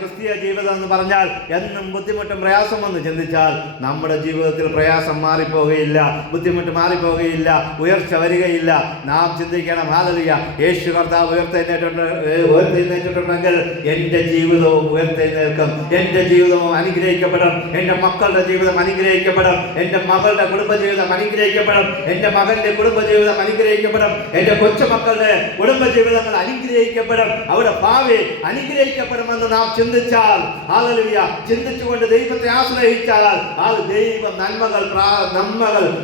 ക്രിസ്തീയ ജീവിതം എന്ന് പറഞ്ഞാൽ എന്നും ബുദ്ധിമുട്ടും പ്രയാസമെന്ന് ചിന്തിച്ചാൽ നമ്മുടെ ജീവിതത്തിൽ പ്രയാസം മാറിപ്പോകുകയില്ല, ബുദ്ധിമുട്ട് മാറിപ്പോകുകയില്ല, ഉയർച്ച വരികയില്ല. നാം ചിന്തിക്കണം, ഹല്ലേലൂയ, യേശു കർത്താവ് ഉയർത്തെഴുന്നേറ്റിട്ടുണ്ടെങ്കിൽ എൻ്റെ ജീവിതവും ഉയർത്തെഴുന്നേൽക്കും, എൻ്റെ ജീവിതവും അനുഗ്രഹിക്കപ്പെടും, എൻ്റെ മക്കളുടെ ജീവിതം അനുഗ്രഹിക്കപ്പെടും, എൻ്റെ മകളുടെ കുടുംബജീവിതം അനുഗ്രഹിക്കപ്പെടും, എൻ്റെ മകന്റെ കുടുംബജീവിതം അനുഗ്രഹിക്കപ്പെടും, എൻ്റെ കൊച്ചുമക്കളുടെ കുടുംബജീവിതങ്ങൾ അനുഗ്രഹിക്കപ്പെടും, അവരുടെ ഭാവി അനുഗ്രഹിക്കപ്പെടുമെന്ന് നാം ചിന്തിച്ചാൽ, ഹല്ലേലൂയ, ചിന്തിച്ചുകൊണ്ട് ദൈവത്തെ ആശ്രയിച്ചാൽ അത് ദൈവ നന്മകൾ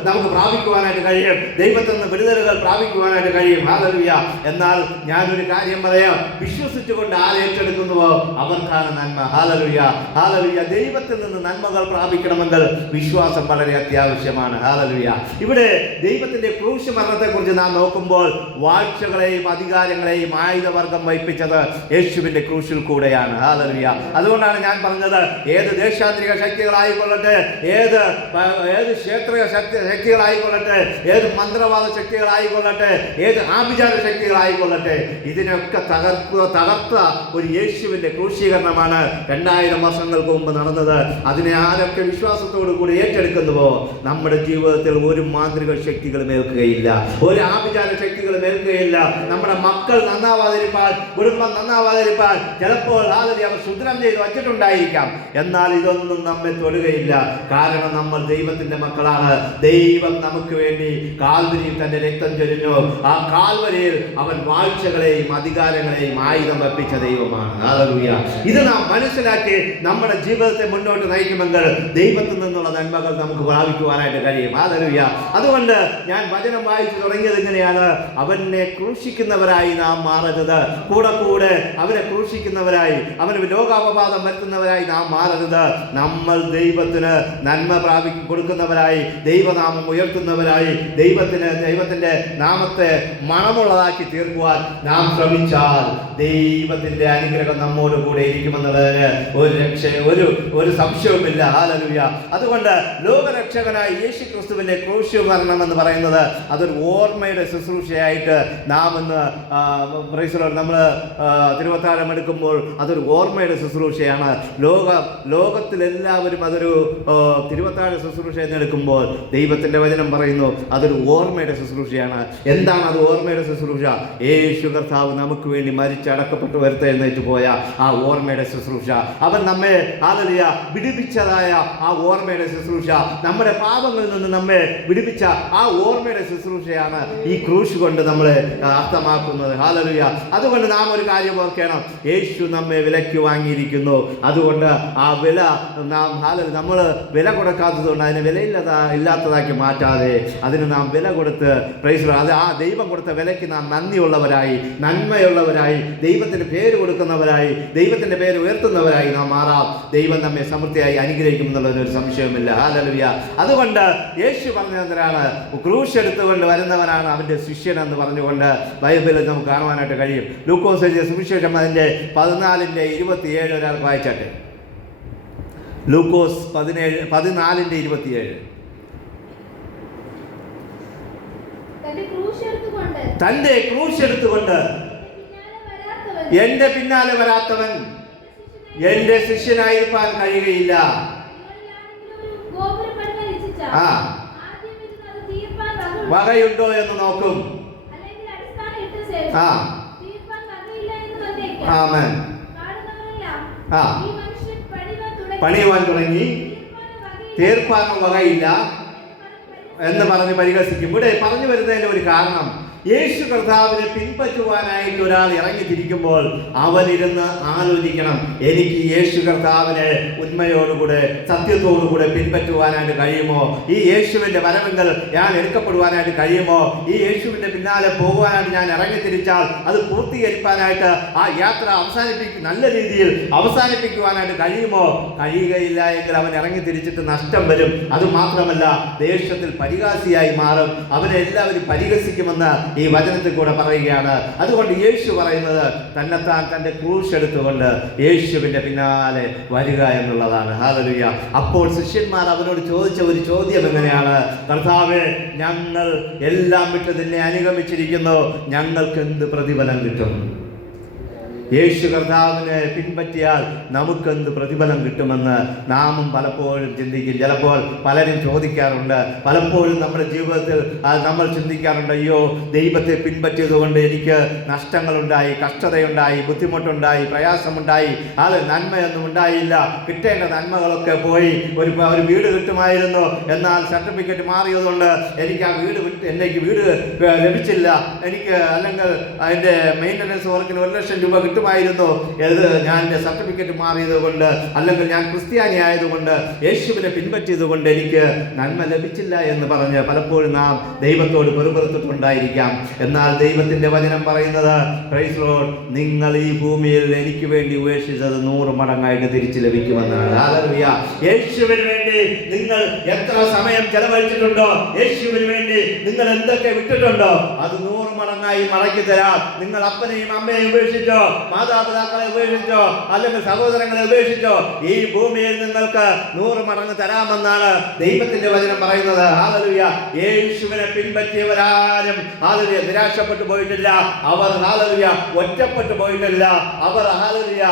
നമുക്ക് പ്രാപിക്കുവാനായിട്ട് കഴിയും. ദൈവത്തിൽ നിന്ന് വിടുതലുകൾ പ്രാപിക്കുവാനായിട്ട് കഴിയും. ഹല്ലേലൂയ. എന്നാൽ ഞാനൊരു കാര്യം പറയാം, വിശ്വസിച്ചുകൊണ്ട് ആരേറ്റെടുക്കുന്നുവോ അവർക്കാണ് നന്മ. ഹല്ലേലൂയ. ഹല്ലേലൂയ. ദൈവത്തിൽ നിന്ന് നന്മകൾ പ്രാപിക്കണമെങ്കിൽ വിശ്വാസം വളരെ അത്യാവശ്യമാണ്. ഹല്ലേലൂയ. ഇവിടെ ദൈവത്തിന്റെ ക്രൂശ് മരണത്തെക്കുറിച്ച് നാം നോക്കുമ്പോൾ വാഴ്ചകളെയും അധികാരങ്ങളെയും ആയുധവർഗം വഹിപ്പിച്ചത് യേശുവിന്റെ ക്രൂശിൽ കൂടെയാണ്. ഹല്ലേലൂയ. അതുകൊണ്ടാണ് ഞാൻ പറഞ്ഞത്, ഏത് ദേശാന്തരിക ശക്തികളായിക്കൊള്ളട്ടെ, ഏത് ക്ഷേത്രീയ ശക്തികളായിക്കൊള്ളട്ടെ, ഏത് മന്ത്രവാദ ശക്തികളായിക്കൊള്ളട്ടെ, ഏത് ആഭിചാര ശക്തികളായിക്കൊള്ളട്ടെ, ഇതിനൊക്കെ തകർത്ത ഒരു യേശുവിന്റെ ക്രൂശീകരണമാണ് 2000 വർഷങ്ങൾക്ക് മുമ്പ് നടന്നത്. അതിനെ ആരൊക്കെ വിശ്വാസത്തോടു കൂടി ഏറ്റെടുക്കുന്നുവോ നമ്മുടെ ജീവിതത്തിൽ ഒരു മാന്ത്രിക ശക്തികളും ഏൽക്കുകയില്ല, ഒരു ആഭിചാര ശക്തികളും ഏൽക്കുകയില്ല. നമ്മുടെ മക്കൾ നന്നാവാതിരിപ്പാൻ, കുടുംബം നന്നാവാതിരിപ്പാൻ ചിലപ്പോൾ അവർ ശുദ്രം ചെയ്ത് വച്ചിട്ടുണ്ടായിരിക്കാം. എന്നാൽ ഇതൊന്നും നമ്മെ തൊടുകയില്ല. കാരണം നമ്മൾ ദൈവത്തിന്റെ മക്കളാണ്. ദൈവം നമുക്ക് വേണ്ടി കാൽവരിയിൽ തന്റെ രക്തം ചൊരിഞ്ഞു. ആ കാൽവരിയിൽ അവൻ വാഴ്ചകളെയും അധികാരങ്ങളെയും ആയുധം വെപ്പിച്ച ദൈവമാണ്. ഹല്ലേലൂയ. ഇത് നാം മനസ്സിലാക്കി നമ്മുടെ ജീവിതത്തെ മുന്നോട്ട് നയിക്കുമെങ്കിൽ ദൈവത്തിൽ നിന്നുള്ള നന്മകൾ നമുക്ക് പ്രാപിക്കുവാനായിട്ട് കഴിയും. ഹല്ലേലൂയ. അതുകൊണ്ട് ഞാൻ വചനം വായിച്ചു തുടങ്ങിയത് ഇങ്ങനെയാണ്, അവനെ ക്രൂശിക്കുന്നവരായി നാം മാറരുത്. കൂടെ കൂടെ അവനെ ക്രൂശിക്കുന്നവരായി, അവന് ലോകാപവാദം വരുത്തുന്നവരായി നാം മാറരുത്. നമ്മൾ ദൈവത്തിന് നന്മ കൊടുക്കുന്നവരായി, ദൈവനാമം ഉയർത്തുന്നവരായി, ദൈവത്തിന്റെ നാമത്തെ മണമുള്ളതാക്കി തീർക്കുവാൻ നാം ശ്രമിച്ചാൽ ദൈവത്തിന്റെ അനുഗ്രഹം നമ്മോട് കൂടെ ഇരിക്കുമെന്നുള്ളതിന് ഒരു സംശയവുമില്ല. ഹല്ലേലൂയ. അതുകൊണ്ട് ലോകരക്ഷകനായ യേശുക്രിസ്തുവിന്റെ ക്രൂശ് മരണം എന്ന് പറയുന്നത് അതൊരു ഓർമ്മയുടെ ശുശ്രൂഷയായിട്ട് നാം ഇന്ന് നമ്മൾ തിരുവത്താഴം എടുക്കുമ്പോൾ അതൊരു ഓർമ്മയുടെ ശുശ്രൂഷയാണ്. ലോകത്തിലെല്ലാവരും അതൊരു തിരുവത്താഴ ശുശ്രൂഷ എന്നെടുക്കുമ്പോൾ ദൈവത്തിന്റെ വചനം പറയുന്നു അതൊരു ഓർമ്മയുടെ ശുശ്രൂഷയാണ്. എന്താണ് അത് ഓർമ്മയുടെ ശുശ്രൂഷ? യേശു കർത്താവ് നമുക്ക് വേണ്ടി മരിച്ചടക്കപ്പെട്ടു വരുത്തെഴുന്നേറ്റ് പോയ ആ ഓർമ്മയുടെ ശുശ്രൂഷ, അവൻ നമ്മെ വിടുവിച്ചതായ ആ ഓർമ്മയുടെ ശുശ്രൂഷ, നമ്മുടെ പാപങ്ങളിൽ നിന്ന് നമ്മെ വിടുവിച്ച ആ ഓർമ്മയുടെ ശുശ്രൂഷയാണ് ഈ ക്രൂശ് കൊണ്ട് നമ്മൾ അർത്ഥമാക്കുന്നത്. ഹല്ലേലൂയ. അതുകൊണ്ട് നാം ഒരു കാര്യം ഓർക്കണം, യേശു നമ്മെ വിലയ്ക്ക് വാങ്ങിയിരിക്കുന്നു. അതുകൊണ്ട് ആ വില നമ്മൾ വില കൊടുക്കാത്തത് കൊണ്ട് അതിനെ ഇല്ലാത്തതാക്കി മാറ്റാതെ അതിന് നാം വില കൊടുത്ത് അത് ആ ദൈവം കൊടുത്ത വിലയ്ക്ക് നാം നന്ദിയുള്ളവരായി, നന്മയുള്ളവരായി, ദൈവത്തിന് പേര് കൊടുക്കുന്നവരായി, ദൈവത്തിന്റെ പേര് ഉയർത്തുന്നവരായി നാം മാറാം. ദൈവം നമ്മെ സമൃദ്ധിയായി അനുഗ്രഹിക്കുമെന്നുള്ളതിനൊരു സംശയവുമില്ല. ഹല്ലേലൂയ. അതുകൊണ്ട് യേശു പറഞ്ഞതാണ് ക്രൂശ് എടുത്തുകൊണ്ട് വരുന്നവനാണ് അവന്റെ ശിഷ്യൻ എന്ന് പറഞ്ഞുകൊണ്ട് ബൈബിളിൽ നമുക്ക് കാണുവാനായിട്ട് കഴിയും. ലൂക്കോസ് എഴുതിയ സുവിശേഷം അതിന്റെ 14:27 ഒരാൾ വായിച്ചാട്ടെ. ലൂക്കോസ് 14:27. തന്റെ ക്രൂശ് എടുത്തുകൊണ്ട് എന്റെ പിന്നാലെ വരാത്തവൻ എന്റെ ശിഷ്യനായിരിക്കാൻ കഴിയുകയില്ല. വകയുണ്ടോ എന്ന് നോക്കും. ആമേൻ. പണിയുവാൻ തുടങ്ങി, തീർപ്പാൻ വകയില്ല എന്ന് പറഞ്ഞ് പരിഹസിക്കും. ഇവിടെ പറഞ്ഞു വരുന്നതിന്റെ ഒരു കാരണം, യേശു കർത്താവിനെ പിൻപറ്റുവാനായിട്ട് ഒരാൾ ഇറങ്ങിത്തിരിക്കുമ്പോൾ അവനിരുന്ന് ആലോചിക്കണം, എനിക്ക് യേശു കർത്താവിനെ ഉണ്മയോടുകൂടെ സത്യത്തോടുകൂടെ പിൻപറ്റുവാനായിട്ട് കഴിയുമോ? ഈ യേശുവിന്റെ വരവെങ്കിൽ ഞാൻ എടുക്കപ്പെടുവാനായിട്ട് കഴിയുമോ? ഈ യേശുവിന്റെ പിന്നാലെ പോകുവാനായിട്ട് ഞാൻ ഇറങ്ങിത്തിരിച്ചാൽ അത് പൂർത്തീകരിക്കാനായിട്ട് ആ യാത്ര നല്ല രീതിയിൽ അവസാനിപ്പിക്കുവാനായിട്ട് കഴിയുമോ? കഴിയുകയില്ല എങ്കിൽ അവൻ ഇറങ്ങിത്തിരിച്ചിട്ട് നഷ്ടം വരും. അതുമാത്രമല്ല, ദേശത്തിൽ പരിഹാസിയായി മാറും. അവനെ എല്ലാവരും പരിഹസിക്കുമെന്ന് ഈ വചനത്തിൽ കൂടെ പറയുകയാണ്. അതുകൊണ്ട് യേശു പറയുന്നത് തന്നെത്താൻ തന്റെ ക്രൂശ് എടുത്തുകൊണ്ട് യേശുവിന്റെ പിന്നാലെ വരിക എന്നുള്ളതാണ്. ഹല്ലേലൂയ. അപ്പോൾ ശിഷ്യന്മാർ അവനോട് ചോദിച്ച ഒരു ചോദ്യം എങ്ങനെയാണ്? കർത്താവേ, ഞങ്ങൾ എല്ലാം വിട്ട് നിന്നെ അനുഗമിച്ചിരിക്കുന്നു, ഞങ്ങൾക്ക് എന്ത് പ്രതിഫലം കിട്ടും? യേശു കർത്താവിനെ പിൻപറ്റിയാൽ നമുക്കെന്ത് പ്രതിഫലം കിട്ടുമെന്ന് നാമും പലപ്പോഴും ചിന്തിക്കും. ചിലപ്പോൾ പലരും ചോദിക്കാറുണ്ട്. പലപ്പോഴും നമ്മുടെ ജീവിതത്തിൽ നമ്മൾ ചിന്തിക്കാറുണ്ട്, അയ്യോ, ദൈവത്തെ പിൻപറ്റിയത് കൊണ്ട് എനിക്ക് നഷ്ടങ്ങളുണ്ടായി, കഷ്ടതയുണ്ടായി, ബുദ്ധിമുട്ടുണ്ടായി, പ്രയാസമുണ്ടായി, അത് നന്മയൊന്നും ഉണ്ടായില്ല, കിട്ടേണ്ട നന്മകളൊക്കെ പോയി. ഒരു വീട് കിട്ടുമായിരുന്നു, എന്നാൽ സർട്ടിഫിക്കറ്റ് മാറിയതുകൊണ്ട് എനിക്ക് ആ എനിക്ക് വീട് ലഭിച്ചില്ല. അല്ലെങ്കിൽ അതിൻ്റെ മെയിൻ്റനൻസ് വർക്കിന് 1 ലക്ഷം രൂപ കിട്ടുമായിരുന്നു. ഞാൻ എൻ്റെ സർട്ടിഫിക്കറ്റ് മാറിയത് കൊണ്ട്, അല്ലെങ്കിൽ ഞാൻ ക്രിസ്ത്യാനി ആയതുകൊണ്ട്, യേശുവിനെ പിൻപറ്റിയത് കൊണ്ട് എനിക്ക് നന്മ ലഭിച്ചില്ല എന്ന് പറഞ്ഞ് പലപ്പോഴും നാം ദൈവത്തോട് പെറുപെറുത്തിട്ടുണ്ടായിരിക്കാം. എന്നാൽ ദൈവത്തിന്റെ വചനം പറയുന്നത്, പ്രൈസ് ലോർഡ്, നിങ്ങൾ ഈ ഭൂമിയിൽ എനിക്ക് വേണ്ടി ഉപേക്ഷിച്ചത് 100 മടങ്ങായിട്ട് തിരിച്ചു ലഭിക്കുമെന്നാണ്. ഹല്ലേലൂയ. യേശുവിന് വേണ്ടി നിങ്ങൾ എത്ര സമയം ചെലവഴിച്ചിട്ടുണ്ടോ, യേശുവിന് വേണ്ടി നിങ്ങൾ എന്തൊക്കെ വിട്ടിട്ടുണ്ടോ, അത് 100 മടങ്ങായി മടക്കി തരാം. നിങ്ങൾ അപ്പനെയും അമ്മയെയും ഉപേക്ഷിച്ചോ, മാതാപിതാക്കളെ ഉപേക്ഷിച്ചോ, അല്ലെങ്കിൽ സഹോദരങ്ങളെ ഉപേക്ഷിച്ചോ, ഈ ഭൂമിയിൽ നിങ്ങൾക്ക് 100 മടങ്ങ് തരാമെന്നാണ് ദൈവത്തിന്റെ വചനം പറയുന്നത്. ഹല്ലേലൂയ. യേശുവിനെ പിൻപറ്റിയവരാരും ഹല്ലേലൂയ നിരാശപ്പെട്ടു പോയിട്ടില്ല. അവർ ഹല്ലേലൂയ ഒറ്റപ്പെട്ടു പോയിട്ടില്ല. അവർ ഹല്ലേലൂയ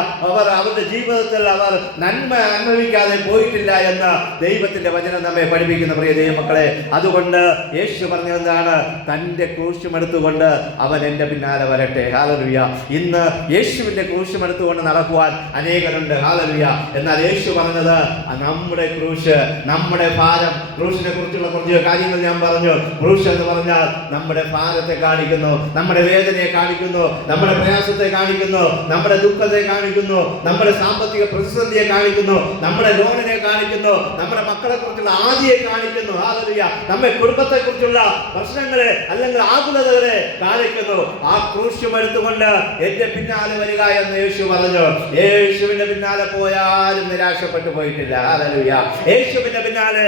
അവരുടെ ജീവിതത്തിൽ അവർ നന്മ അനുഭവിക്കാതെ പോയിട്ടില്ല എന്ന് ദൈവത്തിന്റെ വചനം നമ്മെ പഠിപ്പിക്കുന്ന പ്രിയ ദൈവമക്കളെ. അതുകൊണ്ട് യേശു പറഞ്ഞതെന്താണ്? തന്റെ ക്രൂശുമെടുത്തുകൊണ്ട് അവൻ എൻ്റെ പിന്നാലെ വരട്ടെ. ഹല്ലേലൂയ. ഇന്ന് യേശുവിന്റെ ക്രൂശുമെടുത്തുകൊണ്ട് നടക്കുവാൻ അനേകരുണ്ട്. ഹല്ലേലൂയ. എന്നാൽ യേശു പറഞ്ഞത് നമ്മുടെ ക്രൂശ്, നമ്മുടെ ഭാരം. ക്രൂശിനെ കുറിച്ചുള്ള കുറച്ച് കാര്യങ്ങൾ ഞാൻ പറഞ്ഞു. ക്രൂശ് എന്ന് പറഞ്ഞാൽ നമ്മുടെ ഭാരത്തെ കാണിക്കുന്നു, നമ്മുടെ വേദനയെ കാണിക്കുന്നു, നമ്മുടെ പ്രയാസത്തെ കാണിക്കുന്നു, നമ്മുടെ ദുഃഖത്തെ കാണിക്കുന്നു, നമ്മുടെ സാമ്പത്തിക പ്രതിസന്ധിയെ കാണിക്കുന്നു, നമ്മുടെ ലോണിനെ കാണിക്കുന്നു, നമ്മുടെ മക്കളെ കുറിച്ചുള്ള ആദിയെ കാണിക്കുന്നു. ഹല്ലേലൂയ. നമ്മുടെ കുടുംബത്തെ കുറിച്ചുള്ള പ്രശ്നങ്ങളെ അല്ലെങ്കിൽ ആകുലതകളെ അழைക്കുന്നു. ആ ക്രൂശും എടുത്തുകൊണ്ട് എന്റെ പിന്നാലെ വരിക എന്ന് യേശു പറഞ്ഞു. യേശുവിന്റെ പിന്നാലെ പോയാലും നിരാശപ്പെട്ടു പോയിട്ടില്ല. ഹല്ലേലൂയ. യേശുവിന്റെ പിന്നാലെ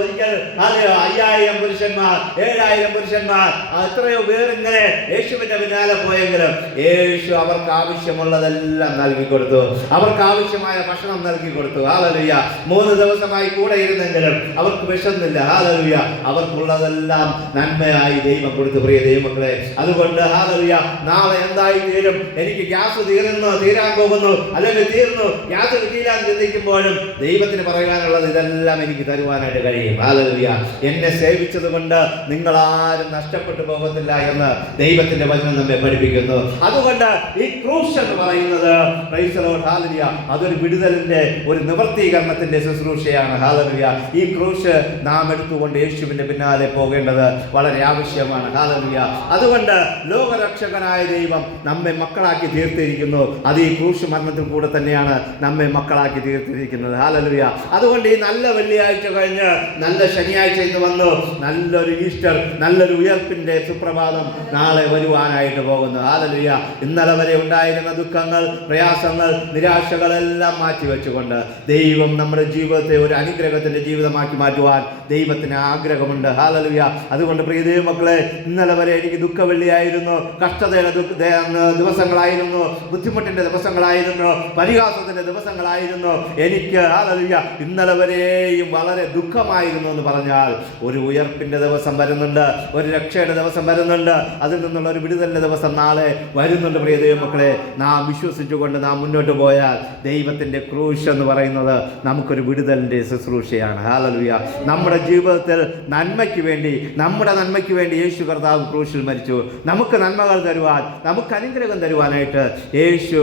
ഒരിക്കൽ 5000 പുരുഷന്മാർ, 7000 പുരുഷന്മാർ, എത്രയോ പേരിങ്ങനെ യേശുവിന്റെ പിന്നാലെ പോയെങ്കിലും യേശു അവർക്ക് ആവശ്യമുള്ളതെല്ലാം നൽകി കൊടുത്തു. അവർക്ക് ആവശ്യമായ ഭക്ഷണം നൽകി കൊടുത്തു. ഹല്ലേലൂയ. 3 ദിവസമായി കൂടെ ഇരുന്നെങ്കിലും അവർക്ക് വിശന്നില്ല. ഹല്ലേലൂയ. അവർക്കുള്ളതെല്ലാം നന്മയായി ദൈവം കൊടുത്തു. പ്രിയ ദൈവമക്കളെ, അതുകൊണ്ട് ഹല്ലേലൂയ, നാളെ എന്തായി തീരും, എനിക്ക് ഗ്യാസ് തീരാൻ പോകുന്നു, അല്ലെങ്കിൽ തീർന്നു, ഗ്യാസ് കിട്ടിയില്ലാന്ന് ചിന്തിക്കുമ്പോഴും ദൈവത്തിന് പറയാനുള്ളത് ഇതെല്ലാം എനിക്ക് തരുവാനായിട്ട് കഴിയും. ഹല്ലേലൂയ. എന്നെ സേവിച്ചത് കൊണ്ട് നിങ്ങൾ ആരും നഷ്ടപ്പെട്ടു പോകത്തില്ല എന്ന് ദൈവത്തിന്റെ വചനം നമ്മെ പഠിപ്പിക്കുന്നു. അതുകൊണ്ട് ഈ ക്രൂശ് എന്ന് പറയുന്നത്, പ്രൈസ് ദി ലോർഡ്, ഹല്ലേലൂയ, അതൊരു വിടുതലിന്റെ, ഒരു നിവർത്തീകരണത്തിന്റെ ശുശ്രൂഷയാണ്. ഹല്ലേലൂയ. ഈ ക്രൂശ് നാം എടുത്തുകൊണ്ട് യേശുവിന്റെ പിന്നാലെ പോകേണ്ടത് വളരെ ആവശ്യമാണ്. ഹല്ലേലൂയ. അതുകൊണ്ട് ലോകരക്ഷകനായ ദൈവം നമ്മെ മക്കളാക്കി തീർത്തിരിക്കുന്നു. അത് ഈ ക്രൂശ് മരണത്തിൽ കൂടെ തന്നെയാണ് നമ്മെ മക്കളാക്കി തീർത്തിരിക്കുന്നത്. ഹല്ലേലൂയ. അതുകൊണ്ട് ഈ നല്ല വെള്ളിയാഴ്ച കഴിഞ്ഞ് നല്ല ശനിയാഴ്ച ഇന്ന് വന്നു, നല്ലൊരു ഈസ്റ്റർ, നല്ലൊരു ഉയർപ്പിന്റെ സുപ്രഭാതം നാളെ വരുവാനായിട്ട് പോകുന്നു. ഹല്ലേലൂയ. ഇന്നലെ വരെ ഉണ്ടായിരുന്ന ദുഃഖങ്ങൾ, പ്രയാസങ്ങൾ, നിരാശകളെല്ലാം മാറ്റിവെച്ചുകൊണ്ട് ദൈവം നമ്മുടെ ജീവിതത്തെ ഒരു അനുഗ്രഹത്തിന്റെ ജീവിതമാക്കി മാറ്റുവാൻ ദൈവത്തിന് ആഗ്രഹമുണ്ട്. ഹല്ലേലൂയ. അതുകൊണ്ട് പ്രിയ ദൈവമക്കളെ, ഇന്നലെ വരെ എനിക്ക് ദുഃഖവെള്ളിയായിരുന്നു, കഷ്ടതയുടെ ദിവസങ്ങളായിരുന്നു, ബുദ്ധിമുട്ടിന്റെ ദിവസങ്ങളായിരുന്നു, പരിഹാസത്തിന്റെ ദിവസങ്ങളായിരുന്നു എനിക്ക്. ഹല്ലേലൂയ. ഇന്നലെ വരെയും വളരെ ദുഃഖമായിരുന്നു എന്ന് പറഞ്ഞാൽ ഒരു ഉയർപ്പിന്റെ ദിവസം വരുന്നുണ്ട്, ഒരു രക്ഷയുടെ ദിവസം വരുന്നുണ്ട്, അതിൽ നിന്നുള്ള ഒരു വിടുതലിന്റെ ദിവസം നാളെ വരുന്നുണ്ട്. പ്രിയ ദൈവമക്കളെ, നാം വിശ്വസിച്ചുകൊണ്ട് നാം മുന്നോട്ട് പോയാൽ ദൈവത്തിന്റെ ക്രൂശ് എന്ന് പറയുന്നത് നമുക്കൊരു വിടുതലിന്റെ ശുശ്രൂഷയാണ്. ഹല്ലേലൂയ. നമ്മുടെ ജീവിതത്തിൽ നന്മയ്ക്ക് വേണ്ടി, നമ്മുടെ നന്മയ്ക്ക് വേണ്ടി യേശു കർത്താവ് ക്രൂശിൽ മരിച്ചു. നമുക്ക് നന്മകൾ തരുവാൻ, നമുക്ക് അനുഗ്രഹം തരുവാനായിട്ട് യേശു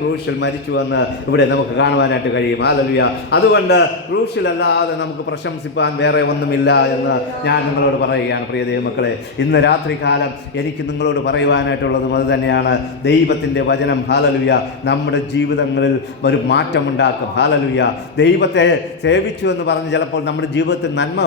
ക്രൂശിൽ മരിച്ചു എന്ന് ഇവിടെ നമുക്ക് കാണുവാനായിട്ട് കഴിയും. ഹല്ലേലൂയ. അതുകൊണ്ട് ക്രൂശിലല്ലാതെ നമുക്ക് പ്രശംസിപ്പാൻ വേറെ ഒന്നുമില്ല എന്ന് ഞാൻ നിങ്ങളോട് പറയുകയാണ്. പ്രിയ ദൈവമക്കളെ, ഇന്ന് രാത്രി കാലം എനിക്ക് നിങ്ങളോട് പറയുവാനായിട്ടുള്ളതും അത് തന്നെയാണ്. ദൈവത്തിൻ്റെ വചനം, ഹല്ലേലൂയ, നമ്മുടെ ജീവിതങ്ങളിൽ ഒരു മാറ്റമുണ്ടാക്കും. ഹല്ലേലൂയ. ദൈവത്തെ സേവിച്ചു എന്ന് പറഞ്ഞ് ചിലപ്പോൾ നമ്മുടെ ജീവിതത്തിൽ നന്മ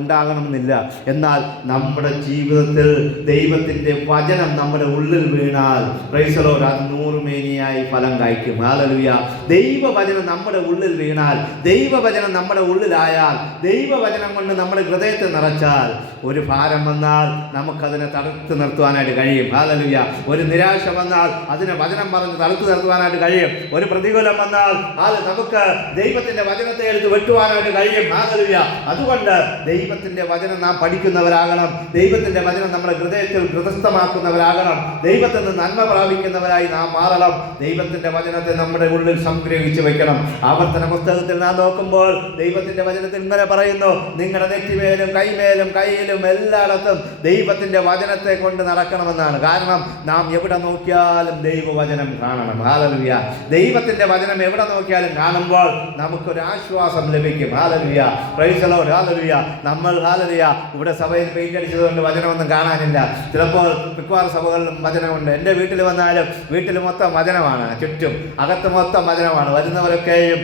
ഉണ്ടാകണമെന്നില്ല. എന്നാൽ നമ്മുടെ ജീവിതത്തിൽ ദൈവത്തിൻ്റെ വചനം നമ്മുടെ ഉള്ളിൽ വീണാൽ, പ്രൈസ് ദി ലോർഡ്, അത് 100 മേനിയായി ഫലം കായ്ക്കും. ഹല്ലേലൂയ. ദൈവവചനം നമ്മുടെ ഉള്ളിൽ വീണാൽ, ദൈവവചനം നമ്മുടെ ഉള്ളിലായാൽ, ദൈവവചനം കൊണ്ട് നമ്മുടെ ഹൃദയത്തെ നിറച്ചാൽ, ഒരു ഭാരം വന്നാൽ നമുക്കതിനെ തടുത്ത് നിർത്തുവാനായിട്ട് കഴിയും. ഹല്ലേലൂയ. ഒരു നിരാശ വന്നാൽ അതിനെ വചനം പറഞ്ഞ് തടുത്ത് നിർത്തുവാനായിട്ട് കഴിയും. ഒരു പ്രതികൂലം വന്നാൽ അത് നമുക്ക് ദൈവത്തിന്റെ വചനത്തെ എടുത്ത് വെട്ടുവാനായിട്ട് കഴിയും. ഹല്ലേലൂയ. അതുകൊണ്ട് ദൈവത്തിന്റെ വചനം നാം പഠിക്കുന്നവരാകണം. ദൈവത്തിന്റെ വചനം നമ്മുടെ ഹൃദയത്തിൽ ഹൃദയസ്ഥമാക്കുന്നവരാകണം. ദൈവത്തിൽ നിന്ന് നന്മ പ്രാപിക്കുന്നവരായി നാം മാറണം. ദൈവത്തിന്റെ വചനത്തെ നമ്മുടെ ഉള്ളിൽ സംഗ്രഹിച്ചു വെക്കണം. ആവർത്തന പുസ്തകത്തിൽ നാം നോക്കുമ്പോൾ ദൈവത്തിന്റെ വചനത്തിൽ ഇങ്ങനെ പറയുന്നു, നിങ്ങളുടെ നെറ്റിമേലും കൈമേലും കയ്യിലും എല്ലായിടത്തും ദൈവത്തിന്റെ വചനത്തെ കൊണ്ട് നടക്കണമെന്നാണ്. കാരണം നാം എവിടെ നോക്കിയാലും ദൈവവചനം കാണണം. ഹല്ലേലൂയ. ദൈവത്തിന്റെ വചനം എവിടെ നോക്കിയാലും കാണുമ്പോൾ നമുക്കൊരു ആശ്വാസം ലഭിക്കും. Hallelujah. Praise the Lord. Hallelujah. നമ്മൾ ഹല്ലേലൂയ ഇവിടെ സഭയിൽ പെയിന്റ് അടിച്ചതുകൊണ്ട് വചനമൊന്നും കാണാനില്ല. ചിലപ്പോൾ മിക്കവാറും സഭകളിലും വചനമുണ്ട്. എൻ്റെ വീട്ടിൽ വന്നാലും വീട്ടിൽ മൊത്തം വചനമാണ്, ചുറ്റും അകത്ത് മൊത്തം വചനമാണ്. വരുന്നവരൊക്കെയും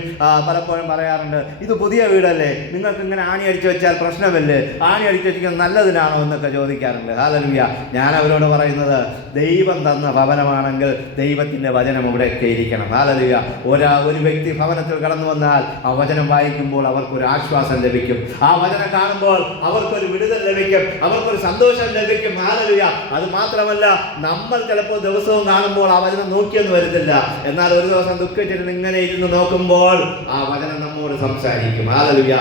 പലപ്പോഴും പറയാറുണ്ട്, ഇത് പുതിയ വീടല്ലേ, നിങ്ങൾക്ക് ഇങ്ങനെ ആണി അടിച്ചു വെച്ചാൽ പ്രശ്നമല്ലേ, ആണി അടിച്ചു വെച്ചിരിക്കുന്നത് നല്ലതിനാണോ എന്നൊക്കെ ചോദിക്കാറുണ്ട്. ഹല്ലേലൂയ. ഞാൻ അവരോട് പറയുന്നത്, ദൈവം തന്ന ഭവനമാണെങ്കിൽ ദൈവത്തിൻ്റെ വചനം ഇവിടെയൊക്കെ ഇരിക്കണം. ഹല്ലേലൂയ. ഒരു വ്യക്തി ഭവനത്തിൽ കടന്നു വന്നാൽ ആ വചനം വായിക്കുമ്പോൾ അവർക്കൊരു ആശ്വാസം ലഭിക്കും. ആ വചനം കാണുമ്പോൾ അവർക്കൊരു വിടുതൽ ലഭിക്കും, അവർക്കൊരു സന്തോഷം ലഭിക്കും. ഹല്ലേലൂയ. അത് മാത്രമല്ല, നമ്മൾ ചിലപ്പോൾ ദിവസവും കാണുമ്പോൾ ആ വചനം നോക്കിയെന്ന് വരത്തില്ല. എന്നാൽ ഒരു ദിവസം ദുഃഖിച്ചിരുന്ന് ഇങ്ങനെ ഇരുന്ന് നോക്കുമ്പോൾ ആ വചനം നമ്മോട് സംസാരിക്കും. ഹല്ലേലൂയ.